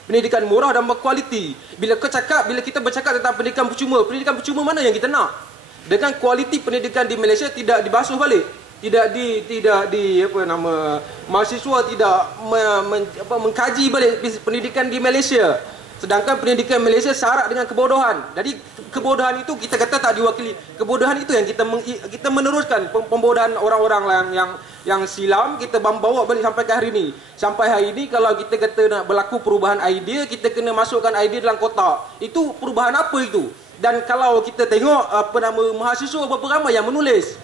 Pendidikan murah dan berkualiti. Bila kita bercakap tentang pendidikan percuma mana yang kita nak? Dengan kualiti pendidikan di Malaysia tidak dibasuh balik. Mahasiswa tidak mengkaji balik pendidikan di Malaysia. Sedangkan pendidikan Malaysia syarat dengan kebodohan. Jadi kebodohan itu kita kata tak diwakili. Kebodohan itu yang kita meneruskan pembodohan orang-orang yang silam, kita bawa balik sampai ke hari ini. Sampai hari ini kalau kita kata nak berlaku perubahan idea, kita kena masukkan idea dalam kotak. Itu perubahan apa itu? Dan kalau kita tengok mahasiswa berapa ramai yang menulis.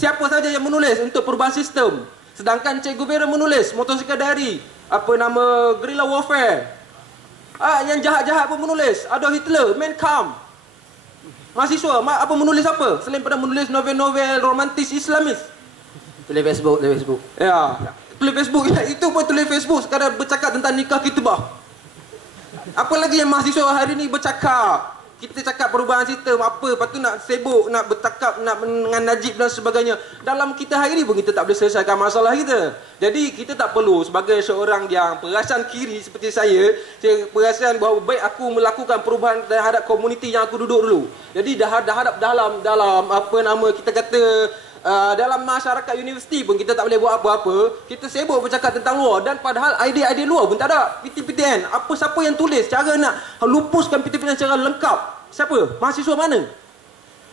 Siapa saja yang menulis untuk perubahan sistem? Sedangkan Che Guevara menulis motosikal dari guerrilla warfare. Yang jahat-jahat pun menulis. Adolf Hitler, Mein Kampf. Mahasiswa apa menulis apa? Selain pada menulis novel-novel romantis Islamis. Tulis Facebook. Ya, tulis Facebook. Itu pun tulis Facebook sekadar bercakap tentang nikah kitbah. Apa lagi yang mahasiswa hari ni bercakap? Kita cakap perubahan sistem apa, lepas tu nak sibuk, nak bercakap nak dengan Najib dan sebagainya. Dalam kita hari ni pun kita tak boleh selesaikan masalah kita. Jadi kita tak perlu sebagai seorang yang perasan kiri seperti saya perasan bahawa baik aku melakukan perubahan terhadap komuniti yang aku duduk dulu. Jadi dah hadap dalam kita kata dalam masyarakat universiti pun kita tak boleh buat apa-apa. Kita sibuk bercakap tentang luar, dan padahal idea-idea luar pun tak ada. PTPTN, siapa yang tulis cara nak lupuskan PTPTN secara lengkap? Siapa? Mahasiswa mana?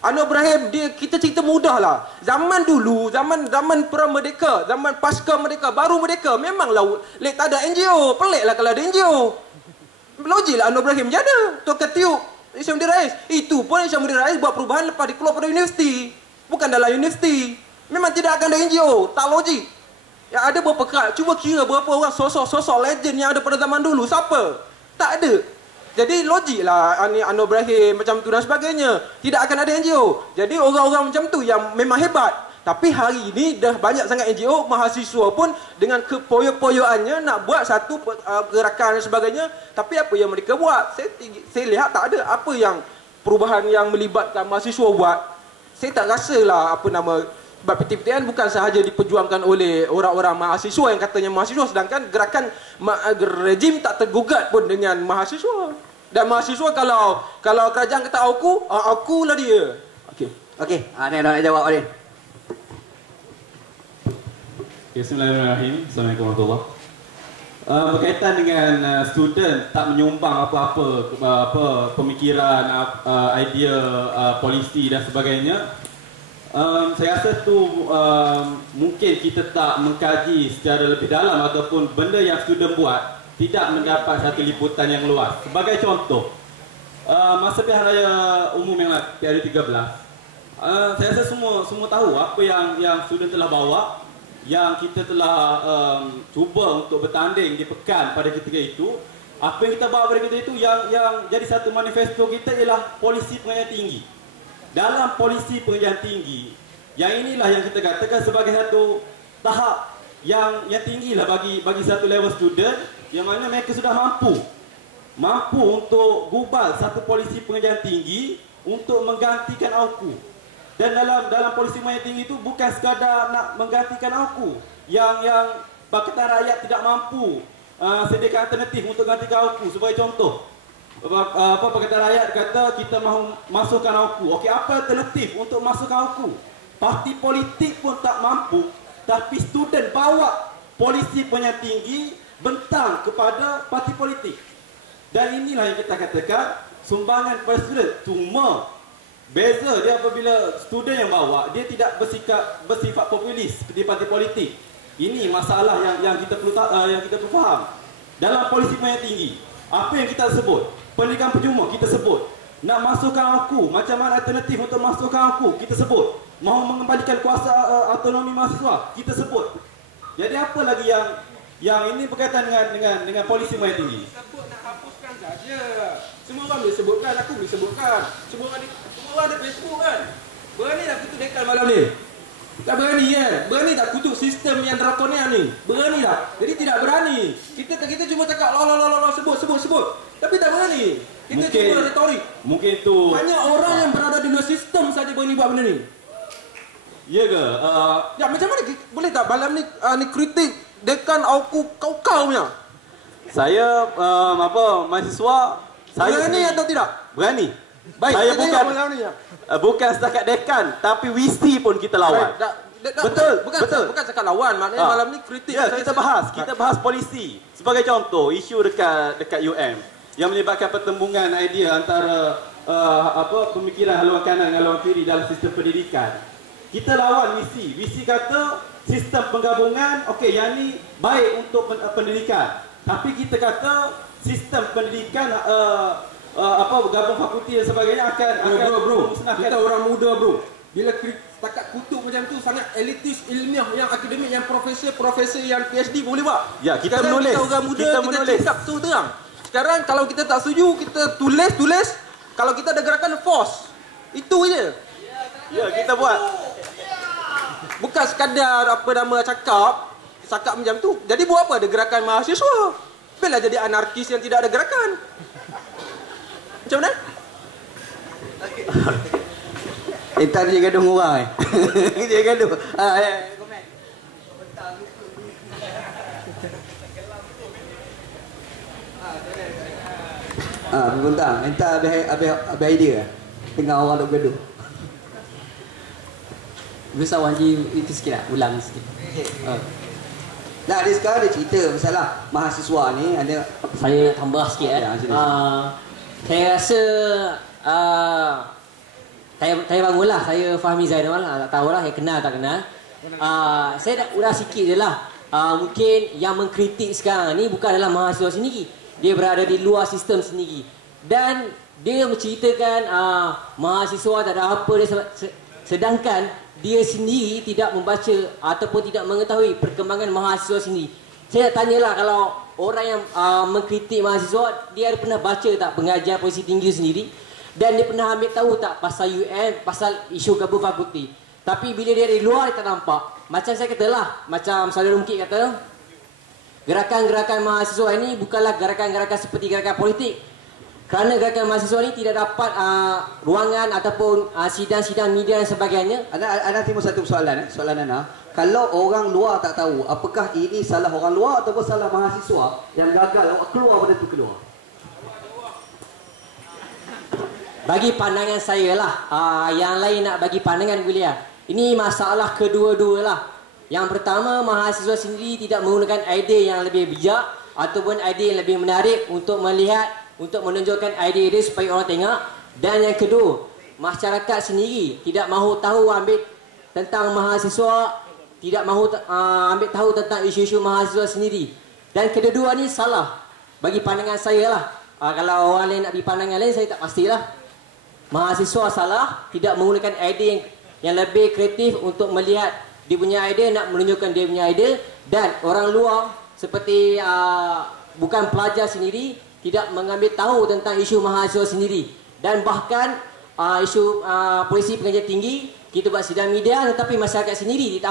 Anwar Ibrahim, kita cerita mudah lah. Zaman dulu, zaman pra-merdeka, zaman pasca merdeka, baru merdeka, memanglah tak ada NGO. Pelik lah kalau ada NGO. Logiklah Anwar Ibrahim jana Tok Ketiup Isyamuddin Rais. Itu pun Isyamuddin Rais buat perubahan lepas dikeluar pada universiti. Bukan dalam universiti. Memang tidak akan ada NGO. Tak logik. Yang ada berapa kerat. Cuba kira berapa orang sosok-sosok legend yang ada pada zaman dulu. Siapa? Tak ada. Jadi logiklah Anwar Ibrahim macam tu dan sebagainya. Tidak akan ada NGO. Jadi orang-orang macam tu yang memang hebat. Tapi hari ini dah banyak sangat NGO, mahasiswa pun dengan kepoyo-poyoannya nak buat satu gerakan dan sebagainya. Tapi apa yang mereka buat? Saya lihat tak ada apa yang perubahan yang melibatkan mahasiswa buat. Saya tak rasalah apa nama sebab PTPTN bukan sahaja diperjuangkan oleh orang-orang mahasiswa yang katanya mahasiswa, sedangkan gerakan rejim tak tergugat pun dengan mahasiswa. Dan mahasiswa kalau kerajaan kata aku lah dia. Okey, ni nak jawab Adin. Bismillahirrahmanirrahim. Assalamualaikum warahmatullahi wabarakatuh. Berkaitan dengan student tak menyumbang apa pemikiran, idea, polisi dan sebagainya. Saya rasa tu mungkin kita tak mengkaji secara lebih dalam ataupun benda yang student buat tidak mendapat satu liputan yang luas. Sebagai contoh, masa pilihan raya umum yang PRU 13, saya rasa semua tahu apa yang student telah bawa, yang kita telah cuba untuk bertanding di pekan pada ketika itu. Apa yang kita bawa pada ketika itu yang jadi satu manifesto kita ialah polisi pengajian tinggi. Dalam polisi pengajian tinggi, yang inilah yang kita katakan sebagai satu tahap yang tinggilah bagi satu level student, yang mana mereka sudah mampu untuk gubal satu polisi pengajian tinggi untuk menggantikan AUKU. Dan dalam polisi pengajian tinggi itu bukan sekadar nak menggantikan AUKU, yang Pakatan Rakyat tidak mampu sediakan alternatif untuk gantikan AUKU. Sebagai contoh, Pakatan Rakyat kata kita mahu masukkan AUKU. Okey, apa alternatif untuk masukkan AUKU? Parti politik pun tak mampu, tapi student bawa polisi pengajian tinggi bentang kepada parti politik. Dan inilah yang kita katakan sumbangan kepada student. Cuma beza dia apabila student yang bawa, dia tidak bersifat populis di parti politik. Ini masalah yang kita perlu faham. Dalam polisi pengajian tinggi, apa yang kita sebut? Pendidikan percuma kita sebut. Nak masukkan AUKU, macam mana alternatif untuk masukkan AUKU kita sebut. Mahu mengembalikan kuasa autonomi mahasiswa kita sebut. Jadi apa lagi yang ini berkaitan dengan polisi pengajian tinggi? Sebut nak hapuskan saja. Semua orang boleh sebutkan, aku boleh sebutkan. Semua orang ada Facebook kan. Berani tak kutuk dekan malam ni? Tak berani kan? Berani tak kutuk sistem yang drakonian ni? Berani tak? Jadi tidak berani. Kita cuma cakap sebut. Tapi tak berani. Kita cuma retorik. Mungkin tu banyak orang yang berada di luar sistem saja berani buat benda ni. Ya ke? Ya macam mana boleh tak malam ni kritik dekan AUKU kau punya? Saya mahasiswa, saya berani atau tidak? Berani. Baik, saya bukan setakat dekan, tapi WC pun kita lawan. Betul. Bukan cakap lawan, maknanya malam ni kritik. Ya, kita bahas polisi. Sebagai contoh, isu dekat UM yang menyebabkan pertembungan idea antara pemikiran haluan kanan dan haluan kiri dalam sistem pendidikan. Kita lawan WC. WC kata sistem penggabungan, okey, yang ni baik untuk pendidikan. Tapi kita kata sistem pendidikan gabung fakulti dan sebagainya akan bro. Kita orang muda bro. Bila setakat kutuk macam tu sangat elitis ilmiah yang akademik yang profesor yang PhD boleh buat. Ya, kita sekarang menulis. Kita orang muda kita cakap tu terang. Sekarang kalau kita tak setuju kita tulis. Kalau kita ada gerakan force. Itu je. Ya, kita buat. Bukan sekadar cakap macam tu. Jadi buat apa ada gerakan mahasiswa? Bila jadi anarkis yang tidak ada gerakan. Macam mana? Tadi dia gaduh orang dia gaduh. Komen. Bentang. Entah habis idea tengah orang duk gaduh. Besar Wanji itu sikit lah, ulang sikit. Nah, dia sekarang dia cerita masalah mahasiswa ni ada. Saya nak tambah sikit saya rasa saya bangunlah, saya Fahmi Zainal tak tahulah yang kenal tak kenal. Saya nak ulas sikit je lah. Mungkin yang mengkritik sekarang ni bukan dalam mahasiswa sendiri, dia berada di luar sistem sendiri. Dan dia menceritakan mahasiswa tak ada apa dia, sedangkan dia sendiri tidak membaca ataupun tidak mengetahui perkembangan mahasiswa sendiri. Saya nak tanyalah, kalau orang yang mengkritik mahasiswa, dia ada pernah baca tak pengajian polisi tinggi sendiri? Dan dia pernah ambil tahu tak pasal UN, pasal isu kabur fakulti? Tapi bila dia dari luar, dia tak nampak. Macam saya katalah, macam saudara Mungkit kata, gerakan-gerakan mahasiswa ini bukanlah gerakan-gerakan seperti gerakan politik. Kerana gerakan mahasiswa ini tidak dapat ruangan ataupun sidang-sidang media dan sebagainya. Ana timbul satu soalan soalan Ana. Kalau orang luar tak tahu, apakah ini salah orang luar ataupun salah mahasiswa yang gagal keluar pada tu keluar? Bagi pandangan saya lah, yang lain nak bagi pandangan boleh lah. Ini masalah kedua-dua lah. Yang pertama, mahasiswa sendiri tidak menggunakan idea yang lebih bijak ataupun idea yang lebih menarik untuk melihat, untuk menunjukkan idea dia supaya orang tengok. Dan yang kedua, masyarakat sendiri tidak mahu tahu ambil tentang mahasiswa, tidak mahu ambil tahu tentang isu-isu mahasiswa sendiri. Dan kedua-dua ni salah bagi pandangan saya lah. Kalau orang lain nak bagi pandangan lain, saya tak pastilah. Mahasiswa salah, tidak menggunakan idea yang lebih kreatif untuk melihat dia punya idea, nak menunjukkan dia punya idea. Dan orang luar seperti bukan pelajar sendiri tidak mengambil tahu tentang isu mahasiswa sendiri. Dan bahkan isu polisi pengajian tinggi, kita buat sidang media, tetapi masyarakat sendiri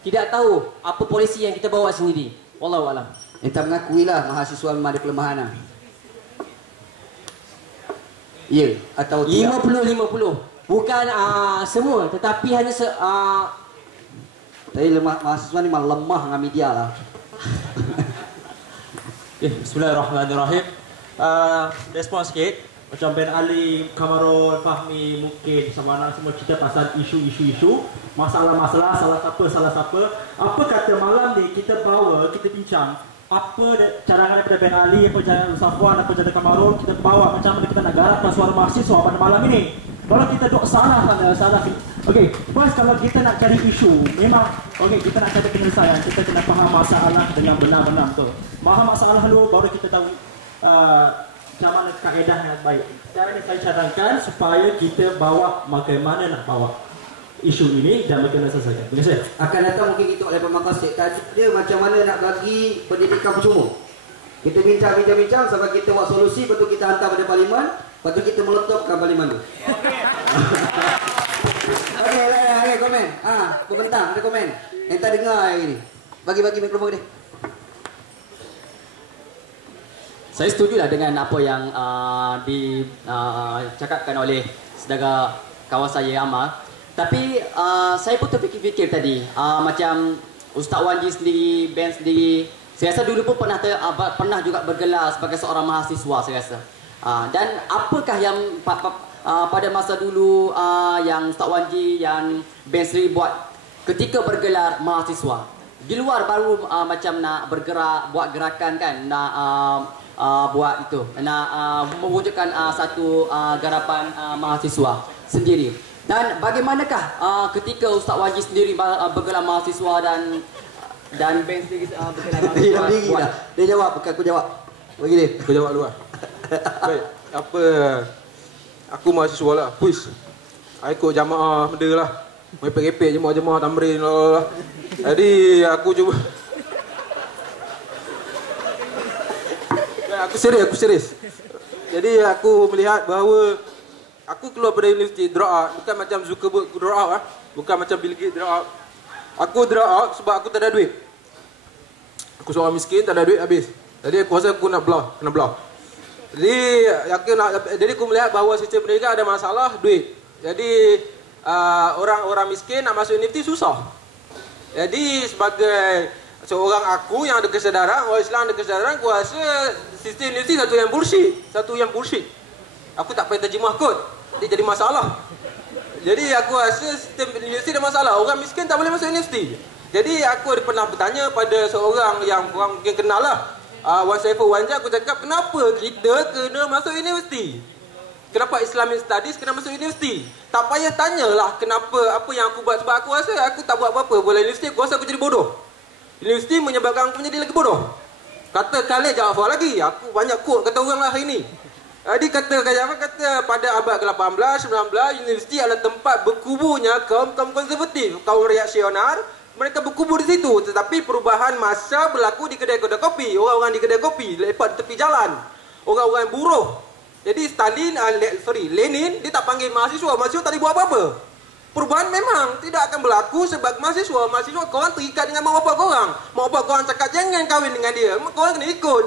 tidak tahu apa polisi yang kita bawa sendiri. Wallahualam. Kita mengakuilah mahasiswa memang ada kelemahan lah. Ya atau tidak? 50-50. Bukan semua, tetapi hanya Tapi mahasiswa ni memang lemah dengan media lah. Bismillahirrahmanirrahim. Respon sikit. Macam Ben Ali, Kamarul, Fahmi, Mungkin, sama anak semua cerita pasal isu-isu, masalah-masalah, salah siapa. Apa kata malam ni kita bawa, kita bincang apa cadangan daripada Ben Ali, apa cadangan Safwan, apa cadangan Kamarul, kita bawa macam mana kita nak garapkan suara mahasiswa pada malam ini. Kalau kita duk salah. Okey, first kalau kita nak cari isu, memang kita nak cari penyelesaian, kita kena faham masalah dengan benar-benar tu. Faham masalah dulu, baru kita tahu macam mana kaedah yang baik. Sekarang ini saya cadangkan supaya kita bawa bagaimana nak bawa isu ini dan bagaimana selesaikan. Terima kasih. Akan datang mungkin kita oleh pemakasih tadi dia macam mana nak bagi pendidikan percuma. Kita bincang sampai kita buat solusi, betul kita hantar pada parlimen, lepas tu kita meletupkan parlimen tu. Okey, komen. Pembentang ada komen. Yang tak dengar hari ni. Bagi mikrofon dia. Saya setujulah dengan apa yang dicakapkan oleh saudara kawan saya Amal. Tapi saya pun terfikir-fikir tadi, macam Ustaz Wanji sendiri, Ben sendiri, saya rasa dulu pun pernah juga bergelar sebagai seorang mahasiswa, saya rasa. Dan apakah yang pada masa dulu yang Ustaz Wanji, yang Ben sendiri buat ketika bergelar mahasiswa? Di luar baru macam nak bergerak, buat gerakan kan, nak buat itu, nak mewujudkan satu garapan mahasiswa sendiri. Dan bagaimanakah ketika Ustaz Wanji sendiri bergelar mahasiswa dan Ben sendiri bergelar mahasiswa? Dia jawab, bukan aku jawab. Bagi dia. Aku jawab dulu lah. Baik, aku mahasiswa lah. Push. Aku ikut jamaah benda lah. Merepek-repek jemaah-jemaah tamrin lah. Jadi aku cuba. Aku serius. Jadi aku melihat bahawa aku keluar dari universiti drop out, bukan macam Zuckerberg drop out lah. Bukan macam Bill Gates drop out. Aku drop out sebab aku tak ada duit. Aku seorang miskin, tak ada duit habis. Jadi aku rasa aku kena belah. Jadi aku melihat bahawa sistem pendidikan ada masalah duit. Jadi orang-orang miskin nak masuk universiti susah. Jadi sebagai seorang aku yang ada kesedaran, orang Islam ada kesedaran, aku rasa sistem universiti satu yang bullshit. Aku tak payah terjemah kod, dia jadi masalah. Jadi aku rasa sistem universiti ada masalah. Orang miskin tak boleh masuk universiti. Jadi aku ada pernah bertanya pada seorang yang korang mungkin kenal lah, Wan Saiful Wanja, aku cakap kenapa kita kena masuk universiti? Kenapa Islamic Studies kena masuk universiti? Tak payah tanyalah kenapa, apa yang aku buat. Sebab aku rasa aku tak buat apa-apa. Boleh universiti, aku rasa aku jadi bodoh. Universiti menyebabkan aku menjadi lagi bodoh. Kata Khalid Jaafar lagi. Aku banyak quote kata orang lah hari ni. Dia kata pada abad ke-18, 19, universiti adalah tempat berkuburnya kaum-kaum konservatif, kaum reaksioner. Mereka berkubur di situ. Tetapi perubahan masa berlaku di kedai-kedai kopi. Orang-orang di kedai kopi, lepak di tepi jalan. Orang-orang buruh. Jadi Lenin, dia tak panggil mahasiswa. Mahasiswa tak boleh buat apa-apa. Perubahan memang tidak akan berlaku sebab mahasiswa korang terikat dengan mak bapak korang. Mak bapak korang cakap jangan kahwin dengan dia, korang kena ikut.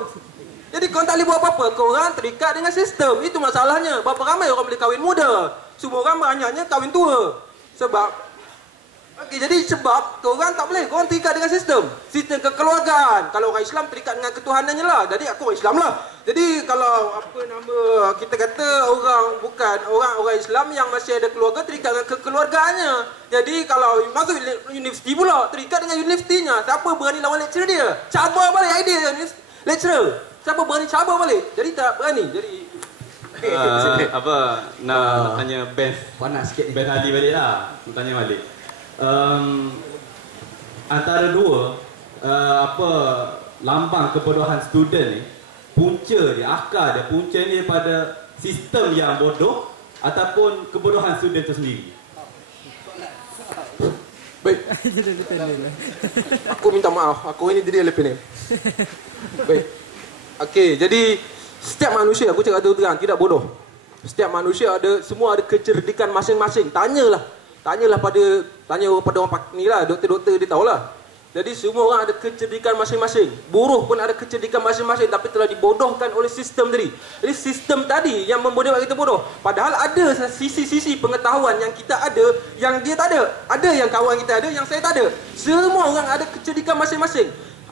Jadi korang tak boleh buat apa-apa, korang terikat dengan sistem. Itu masalahnya. Berapa ramai orang boleh kahwin muda? Semua orang banyaknya kahwin tua. Sebab korang tak boleh, korang terikat dengan sistem. Sistem kekeluargaan. Kalau orang Islam terikat dengan ketuhanannya lah. Jadi aku orang Islam lah. Jadi kalau kita kata orang Islam yang masih ada keluarga terikat dengan kekeluargaannya. Jadi kalau masuk universiti pula terikat dengan universitinya. Siapa berani lawan lecturer dia? Cabar balik idea lecturer. Siapa berani cabar balik? Jadi tak berani. Jadi nak tanya Ben. Panas sikit. Ben Ali balik lah. Nak tanya balik. Antara dua lambang kebodohan student ni, akar dia punca ni daripada sistem yang bodoh ataupun kebodohan student itu sendiri. Baik. Aku minta maaf. Aku ini jadi LPN. Baik. Okey, jadi setiap manusia, aku cakap terang, tidak bodoh. Setiap manusia semua ada kecerdikan masing-masing. Tanyalah pada orang ni lah, doktor-doktor dia tahulah. Jadi semua orang ada kecerdikan masing-masing. Buruh pun ada kecerdikan masing-masing tapi telah dibodohkan oleh sistem tadi. Jadi sistem tadi yang membodohkan kita bodoh. Padahal ada sisi-sisi pengetahuan yang kita ada, yang dia tak ada. Ada yang kawan kita ada, yang saya tak ada. Semua orang ada kecerdikan masing-masing.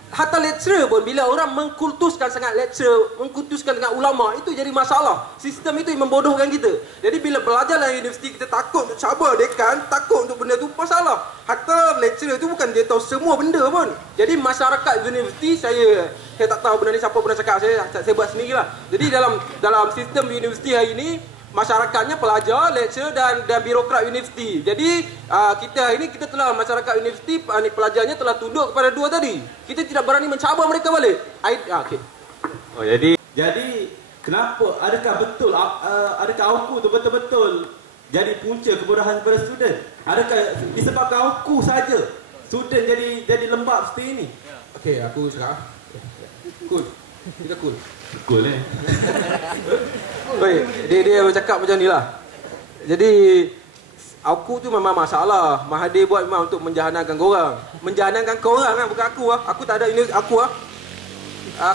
Hatta lecturer pun bila orang mengkultuskan sangat lecturer, mengkultuskan dengan ulama, itu jadi masalah. Sistem itu yang membodohkan kita. Jadi bila belajar dalam universiti kita takut untuk cabar dekan, takut untuk benda tu masalah. Hatta lecturer tu bukan dia tahu semua benda pun. Jadi masyarakat universiti saya tak tahu benda ni siapa pernah cakap, saya buat sendirilah. Jadi dalam sistem universiti hari ini masyarakatnya pelajar, lecturer dan birokrat universiti. Jadi kita hari ini kita telah masyarakat universiti pelajarnya telah tunduk kepada dua tadi. Kita tidak berani mencabar mereka balik. Okey. Oh jadi kenapa adakah AUKU tu betul-betul jadi punca kebodohan kepada student? Adakah disebabkan AUKU saja student jadi lembab seperti ini? Okey, aku cakap. Cool. Kita cool. Cool Baik, dia bercakap macam ni lah. Jadi aku tu memang masalah. Mahathir buat memang untuk menjahanamkan korang. Menjahanamkan korang lah, bukan aku lah. Aku tak ada ini aku lah.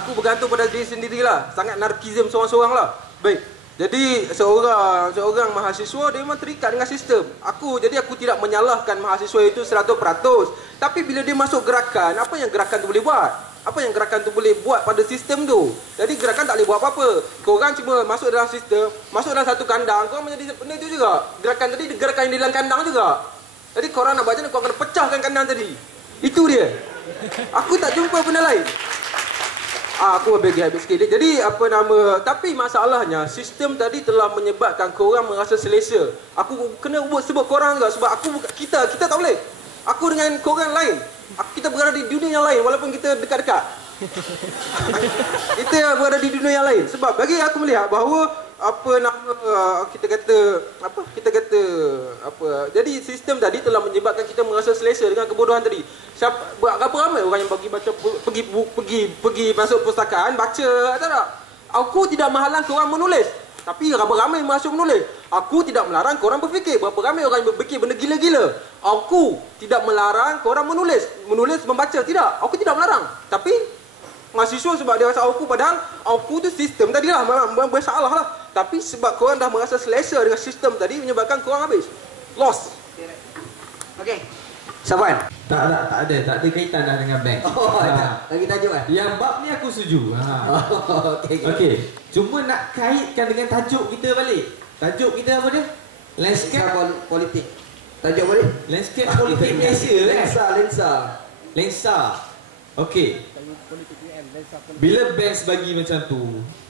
Aku bergantung pada diri sendirilah. Sangat narkism seorang-seorang lah. Baik. Jadi seorang mahasiswa dia memang terikat dengan sistem. Aku tidak menyalahkan mahasiswa itu 100%. Tapi bila dia masuk gerakan, apa yang gerakan tu boleh buat? Apa yang gerakan tu boleh buat pada sistem tu? Jadi gerakan tak boleh buat apa-apa. Korang cuma masuk dalam sistem, masuk dalam satu kandang, korang menjadi benda tu juga. Gerakan tadi gerakan yang di dalam kandang juga. Jadi korang nak baca ni, korang kena pecahkan kandang tadi. Itu dia. Aku tak jumpa benda lain. Aku bagi habis sikit. Jadi tapi masalahnya sistem tadi telah menyebabkan korang merasa selesa. Aku kena sebut korang juga sebab kita tak boleh. Aku dengan korang lain. Kita berada di dunia yang lain walaupun kita dekat-dekat. Kita berada di dunia yang lain. Sebab bagi aku melihat bahawa jadi sistem tadi telah menyebabkan kita merasa selesa dengan kebodohan tadi. Berapa ramai orang yang pergi masuk perpustakaan baca, tak? Aku tidak menghalang korang menulis. Tapi ramai masuk menulis. Aku tidak melarang korang berfikir. Berapa ramai orang yang berfikir benda gila-gila. Aku tidak melarang korang menulis. Menulis, membaca. Tidak. Aku tidak melarang. Tapi mahasiswa sebab dia rasa aku, padahal aku tu sistem tadi lah. Memang bersalah lah. Tapi sebab korang dah merasa selesa dengan sistem tadi, menyebabkan korang habis. Lost. Okey. Saban. Tak ada kaitan dah dengan bank. Lagi tajuk kan? Yang bab ni aku setuju. Okey. Cuma nak kaitkan dengan tajuk kita balik. Tajuk kita apa dia? Landscape politik. Tajuk apa dia? Landscape politik Malaysia kan? Lensa. Okey. Bila bank bagi macam tu,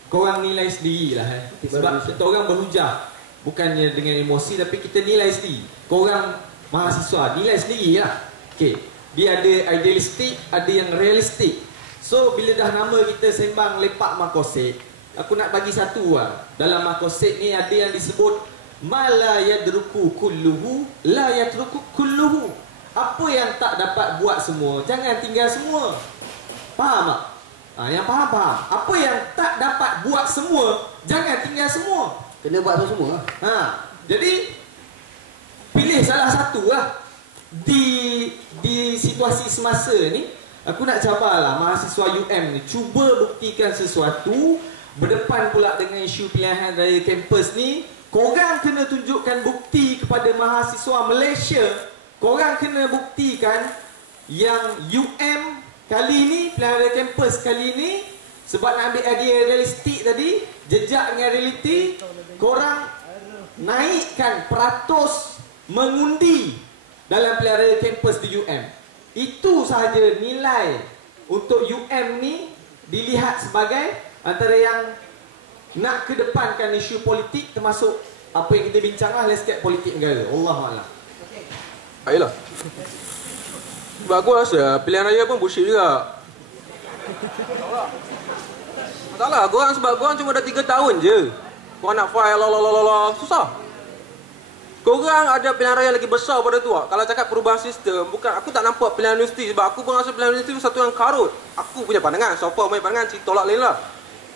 korang nilai sendirilah sebab kita orang berhujah. Bukannya dengan emosi tapi kita nilai sendiri. Korang mahasiswa nilai sendiri lah. Okey. Dia ada idealistik, ada yang realistik. So bila dah nama kita sembang lepak makosid, aku nak bagi satu lah. Dalam makosid ni ada yang disebut ma la yadruku kulluhu la yatruku kulluhu. Apa yang tak dapat buat semua, jangan tinggal semua. Faham tak? Yang faham. Apa yang tak dapat buat semua, jangan tinggal semua. Kena buat semua. Jadi pilih salah satu lah. Di situasi semasa ni, aku nak cabarlah mahasiswa UM ni, cuba buktikan sesuatu. Berdepan pula dengan isu pilihan raya kampus ni, korang kena tunjukkan bukti kepada mahasiswa Malaysia. Korang kena buktikan yang UM kali ni, pilihan raya kampus kali ni, sebab nak ambil idea realistik tadi, jejak dengan realiti, korang naikkan peratus mengundi dalam pilihan raya kampus di UM. Itu sahaja nilai untuk UM ni dilihat sebagai antara yang nak kedepankan isu politik, termasuk apa yang kita bincang lah, landscape politik negara. Allahuakbar. Ayolah. Sebab aku rasa pilihan raya pun bullshit juga. Masalah korang sebab korang cuma dah 3 tahun je. Korang nak file susah. Korang ada pilihan raya lagi besar pada tu. Kalau cakap perubahan sistem, bukan, aku tak nampak pilihan universiti. Sebab aku pun rasa pilihan universiti satu yang karut. Aku punya pandangan, Sofa punya pandangan, tolak lain lah.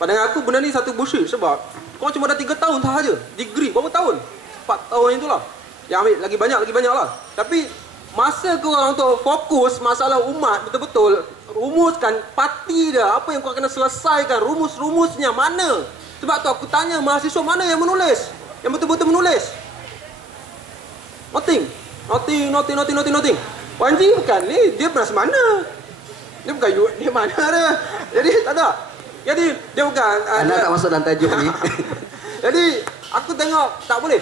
Pandangan aku benda ni satu bullshit. Sebab korang cuma dah 3 tahun sahaja. Degree berapa tahun? 4 tahun itulah. Yang ambil lagi banyak lah. Tapi masa korang untuk fokus masalah umat betul-betul, rumuskan parti dia, apa yang korang kena selesaikan, rumus-rumusnya mana. Sebab tu aku tanya mahasiswa mana yang menulis, yang betul-betul menulis. Nothing. Wanji bukan ni, dia pernah semana. Dia bukan dia mana dia. Jadi tak ada. Jadi dia bukan Anda tak masuk dalam tajuk ni. Jadi aku tengok tak boleh.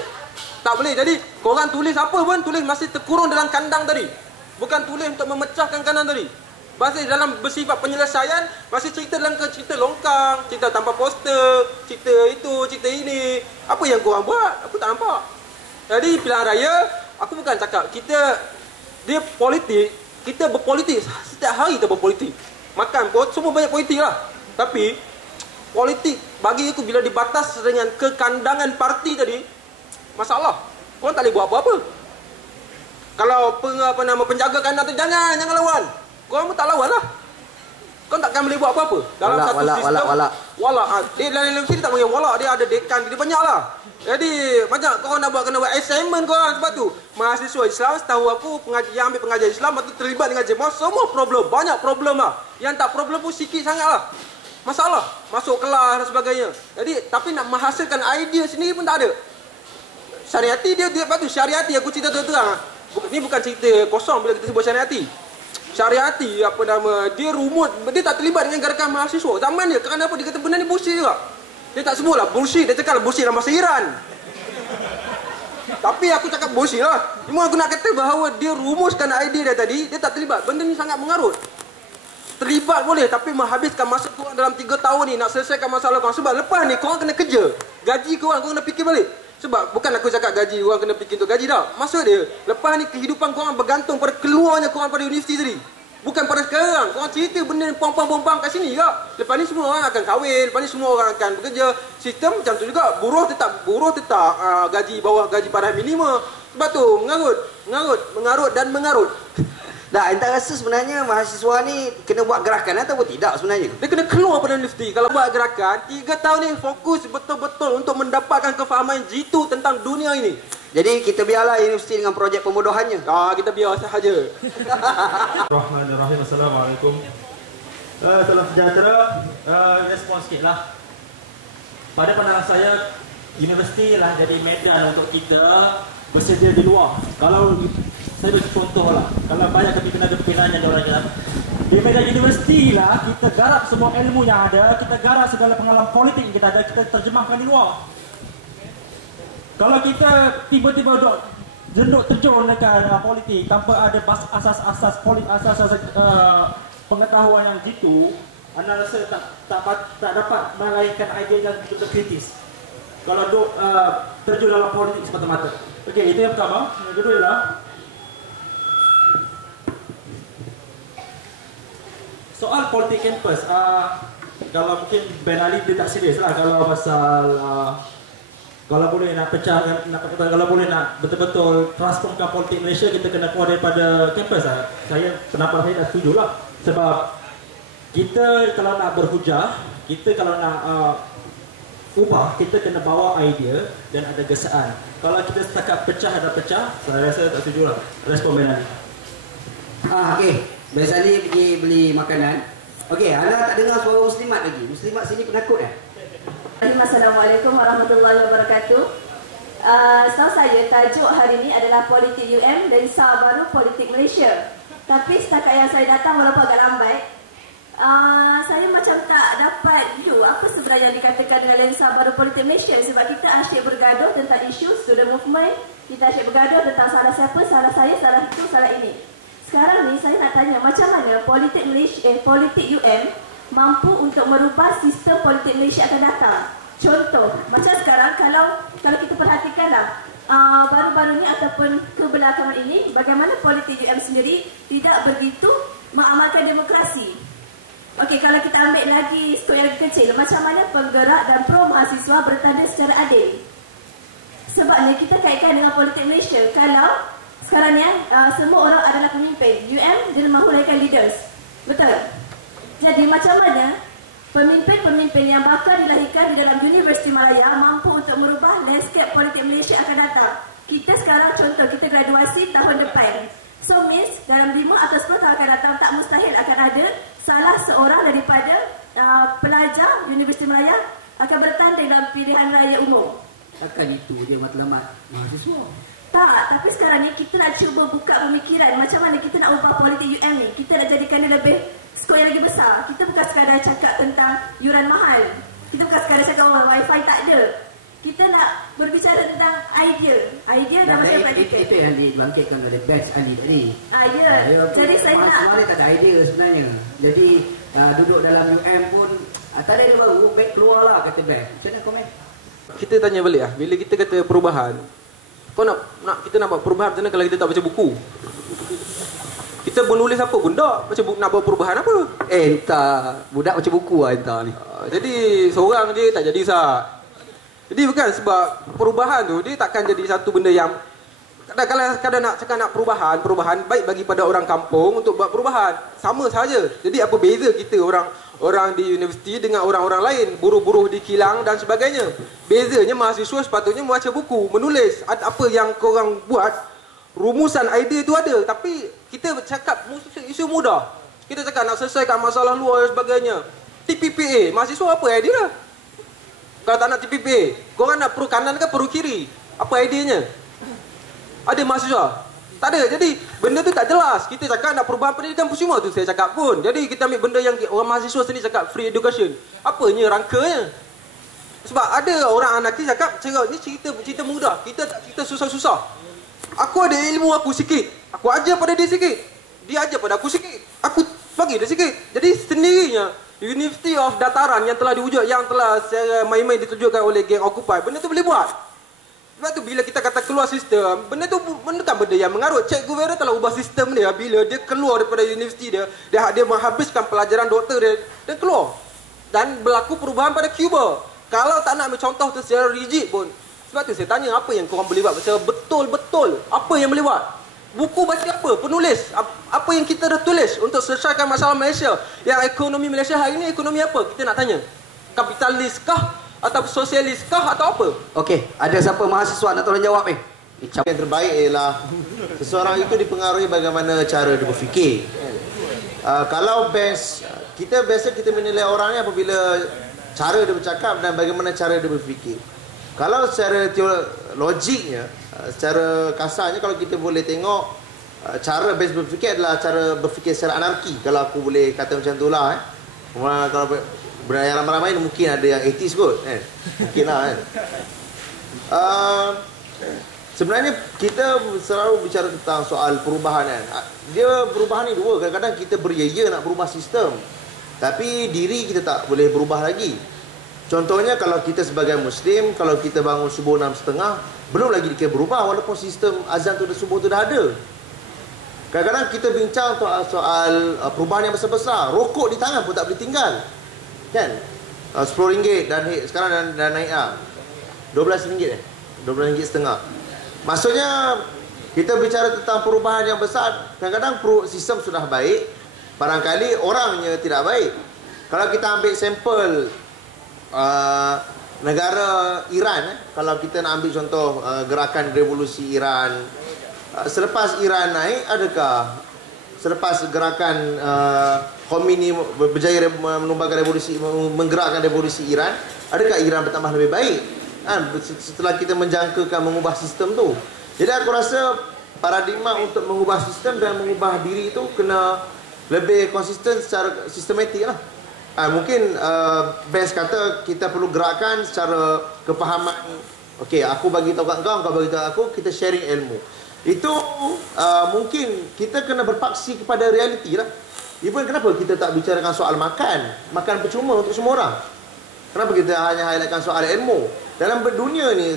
Jadi korang tulis apa pun, tulis masih terkurung dalam kandang tadi. Bukan tulis untuk memecahkan kandang tadi. Masih dalam bersifat penyelesaian, masih cerita dalam cerita longkang, cerita tanpa poster, cerita itu, cerita ini. Apa yang korang buat? Aku tak nampak. Jadi pilihan raya, aku bukan cakap dia politik, kita berpolitik. Setiap hari kita berpolitik. Makan pun semua banyak politik lah. Tapi politik bagi aku bila dibatas dengan kekandangan parti tadi, masalah. Korang tak boleh buat apa-apa. Kalau penjaga kandang tu jangan lawan. Korang pun tak lawan lah. Korang takkan boleh buat apa-apa. Dalam satu sistem walak. Dia dalam universiti tak panggil walak, dia ada dekan, dia banyak lah. Jadi banyak korang nak kena buat assignment korang. Sebab tu mahasiswa Islam, setahu aku yang ambil pengajian Islam atau terlibat dengan jemaah, semua problem, banyak problem lah. Yang tak problem pun sikit sangat lah. Masalah masuk kelas dan sebagainya. Jadi tapi nak menghasilkan idea sendiri pun tak ada. Syariati dia lepas tu syariati aku cerita terang. Ni bukan cerita kosong bila kita sebut syariati. Syariati dia rumut, dia tak terlibat dengan gerakan mahasiswa. Zaman dia kerana apa dia kata benda ni bullshit juga. Dia tak sebutlah bullshit, dia cakap bullshit dalam bahasa Iran. Tapi aku cakap bullshit lah. Cuma aku nak kata bahawa dia rumuskan idea dia tadi, dia tak terlibat. Benda ni sangat mengarut. Terlibat boleh tapi menghabiskan masa korang dalam 3 tahun ni nak selesaikan masalah korang. Sebab lepas ni korang kena kerja. Gaji korang kena fikir balik. Sebab bukan aku cakap gaji, orang kena fikir untuk gaji dah. Maksud dia, lepas ni kehidupan korang bergantung pada keluarnya korang pada universiti tadi. Bukan pada sekarang. Korang cerita benda pompang-pompang kat sini ke. Lepas ni semua orang akan kahwin, lepas ni semua orang akan bekerja. Sistem macam tu juga. Buruh tetap gaji bawah gaji paruh minimum. Sebab tu mengarut dan mengarut. Dah, anda rasa sebenarnya mahasiswa ni kena buat gerakan atau tidak sebenarnya? Dia kena keluar pada universiti. Kalau buat gerakan, 3 tahun ni fokus betul-betul untuk mendapatkan kefahaman jitu tentang dunia ini. Jadi kita biarlah universiti dengan projek pembodohannya. Kita biar sahaja. Bismillahirrahmanirrahim. Assalamualaikum. Salam sejahtera. Respon sikit lah. Pada pandangan saya, universiti lah jadi medan untuk kita bersedia di luar. Kalau saya beri contoh lah, kalau banyak kepimpinan-kepimpinan yang diorangnya di medan universiti lah, kita garap semua ilmu yang ada, kita garap segala pengalaman politik yang kita ada, kita terjemahkan di luar. Kalau kita tiba-tiba terjun dekat politik tanpa ada asas-asas pengetahuan yang jitu, anda rasa tak dapat melahirkan idea yang betul-betul kritis. Kalau terjun dalam politik semata-mata. Okey, itu yang pertama. Yang kedua ialah soal politik kampus, kalau mungkin Ben Ali dia tak serius lah kalau pasal kalau boleh nak pecahkan, kalau boleh nak betul-betul transformkan politik Malaysia, kita kena keluar daripada kampus lah. Saya pendapat saya tak setuju lah. Sebab kita kalau nak berhujah, kita kalau nak ubah, kita kena bawa idea dan ada gesaan. Kalau kita setakat pecah ada pecah, saya rasa tak setuju lah. Respon Ben Ali. Okey. Ben Ali pergi beli makanan. Okey, anda tak dengar suara muslimat lagi. Muslimat sini penakut ya? Assalamualaikum warahmatullahi wabarakatuh. Setahu saya tajuk hari ini adalah Politik UM dan Lensa Baru Politik Malaysia. Tapi setakat yang saya datang walaupun agak lambat, saya macam tak dapat view apa sebenarnya yang dikatakan dengan lensa baru politik Malaysia. Sebab kita asyik bergaduh tentang isu student movement, kita asyik bergaduh tentang salah siapa, salah saya, salah itu, salah ini. Sekarang ni saya nak tanya macam mana politik Malaysia, politik UM mampu untuk merubah sistem politik Malaysia akan datang. Contoh, macam sekarang kalau kita perhatikanlah baru-baru ni ataupun kebelakangan ini, bagaimana politik UM sendiri tidak begitu mengamalkan demokrasi. Okey, kalau kita ambil lagi skop yang kecil, macam mana penggerak dan pro mahasiswa bertanda secara adil. Sebabnya kita kaitkan dengan politik Malaysia. Kalau sekarang ni semua orang adalah pemimpin, UM dia mahu lahirkan leaders. Betul? Jadi macam mana pemimpin-pemimpin yang bakal dilahirkan di dalam Universiti Malaya mampu untuk merubah landscape politik Malaysia akan datang. Kita sekarang contoh, kita graduasi tahun depan. So means dalam 5 atau 10 tahun akan datang tak mustahil akan ada salah seorang daripada pelajar Universiti Malaya akan bertanding dalam pilihan raya umum. Takkan itu dia matlamat mahasiswa? Tak, tapi sekarang ni kita nak cuba buka pemikiran macam mana kita nak ubah politik UM ni. Kita nak jadikan dia lebih skop yang lagi besar. Kita bukan sekadar cakap tentang yuran mahal. Kita bukan sekadar cakap wifi tak ada. Kita nak berbicara tentang idea dan macam praktikal. Itu yang dibangkitkan oleh Benz Ali tadi. Ya. Jadi saya nak mahasiswa tak ada idea sebenarnya. Jadi duduk dalam UM pun tak ada yang baru, baik keluar lah kata Benz. Macam mana komen? Kita tanya balik lah, bila kita kata perubahan, kau nak kita nak buat perubahan macam mana kalau kita tak baca buku? Kita menulis apa pun tak, baca buku, nak buat perubahan apa? Entah, budak baca buku lah entah ni. Jadi seorang je tak jadi sah. Jadi bukan sebab perubahan tu dia takkan jadi satu benda yang kadang-kadang nak cakap nak perubahan baik bagi pada orang kampung untuk buat perubahan. Sama saja. Jadi apa beza kita orang di universiti dengan orang-orang lain, buruh-buruh di kilang dan sebagainya. Bezanya mahasiswa sepatutnya membaca buku, menulis apa yang korang buat, rumusan idea itu ada, tapi kita cakap isu mudah. Kita cakap nak selesaikan masalah luar dan sebagainya. TPPA, mahasiswa apa idea dah? Kalau tak nak TPPA, korang nak pro kanan ke pro kiri? Apa ideanya? Ada mahasiswa? Tak ada. Jadi benda tu tak jelas. Kita cakap nak perubahan pendidikan semua tu saya cakap pun. Jadi kita ambil benda yang orang mahasiswa sendiri cakap free education. Apanya rangkanya? Sebab ada orang anarkis cakap ni cerita mudah. Kita susah-susah. Aku ada ilmu aku sikit. Aku ajar pada dia sikit. Dia ajar pada aku sikit. Aku bagi dia sikit. Jadi sendirinya University of Dataran yang telah diwujud, yang telah secara main-main ditunjukkan oleh geng Occupy, benda tu boleh buat. Sebab tu bila kita kata keluar sistem, benda tu bukan benda yang mengarut. Cikgu Vera telah ubah sistem dia bila dia keluar daripada universiti dia menghabiskan pelajaran doktor dia dan keluar. Dan berlaku perubahan pada Cuba. Kalau tak nak ambil contoh tu secara rigid pun. Sebab tu saya tanya apa yang korang boleh buat secara betul-betul. Apa yang boleh buat? Buku baca apa? Penulis. Apa yang kita dah tulis untuk selesaikan masalah Malaysia? Yang ekonomi Malaysia hari ini ekonomi apa? Kita nak tanya. Kapitaliskah? Atau sosialiskah? Atau apa? Okey, ada siapa mahasiswa nak tolong jawab ni? Yang terbaik ialah seseorang itu dipengaruhi bagaimana cara dia berfikir. Kalau kita biasa menilai orang ni apabila cara dia bercakap dan bagaimana cara dia berfikir. Kalau secara logiknya, secara kasarnya kalau kita boleh tengok cara best berfikir adalah cara berfikir secara anarki. Kalau aku boleh kata macam tu lah. Kalau berdaya ramai-ramai mungkin ada yang etis kot. Mungkin lah. Sebenarnya kita selalu bicara tentang soal perubahan kan. Dia perubahan ni dua. Kadang-kadang kita beria-ia nak berubah sistem, tapi diri kita tak boleh berubah lagi. Contohnya kalau kita sebagai Muslim, kalau kita bangun subuh 6.30, belum lagi kita berubah walaupun sistem azan tu subuh tu dah ada. Kadang-kadang kita bincang soal perubahan yang besar-besar. Rokok di tangan pun tak boleh tinggal. Kan? RM10 dan sekarang dah naik RM12 RM12.5. Maksudnya kita bicara tentang perubahan yang besar, kadang-kadang sistem sudah baik, barangkali orangnya tidak baik. Kalau kita ambil sampel negara Iran, kalau kita nak ambil contoh gerakan revolusi Iran, selepas Iran naik, adakah selepas gerakan Khomeini berjaya menumbangkan revolusi, menggerakkan revolusi Iran, adakah Iran bertambah lebih baik setelah kita menjangkakan mengubah sistem tu? Jadi aku rasa paradigma untuk mengubah sistem dan mengubah diri itu kena lebih konsisten secara sistematik lah. Mungkin Benz kata kita perlu gerakkan secara kefahaman. Okey, aku bagi tahu kat kau, kau bagi tahu aku, kita sharing ilmu. Itu mungkin kita kena berpaksi kepada realiti lah. Even kenapa kita tak bicarakan soal makan percuma untuk semua orang? Kenapa kita hanya highlightkan soal ilmu? Dalam dunia ni,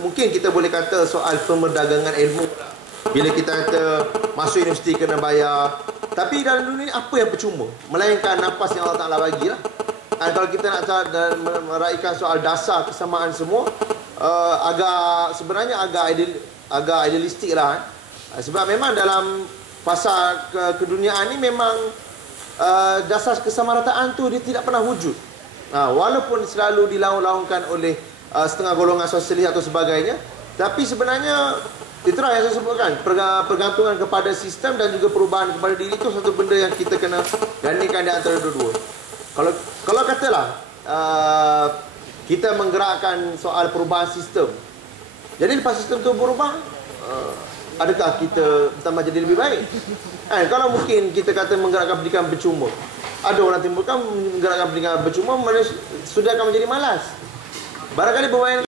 mungkin kita boleh kata soal pemerdagangan ilmu. Bila kita kata masuk universiti kena bayar. Tapi dalam dunia ni apa yang percuma? Melainkan nafas yang Allah Ta'ala bagi lah. Kalau kita nak meraihkan soal dasar kesamaan semua, sebenarnya agak idealistik lah. Sebab memang dalam pasal keduniaan ni memang dasar kesamarataan tu dia tidak pernah wujud. Walaupun selalu dilaung-laungkan oleh setengah golongan sosialis atau sebagainya, tapi sebenarnya itulah yang saya sebutkan, pergantungan kepada sistem dan juga perubahan kepada diri itu satu benda yang kita kena gandingkan di antara dua-dua. Kalau katalah kita menggerakkan soal perubahan sistem, jadi lepas sistem itu berubah, adakah kita tambah jadi lebih baik? Kalau mungkin kita kata menggerakkan pendidikan percuma, ada orang timbulkan menggerakkan pendidikan percuma, sudah akan menjadi malas. Barangkali bermain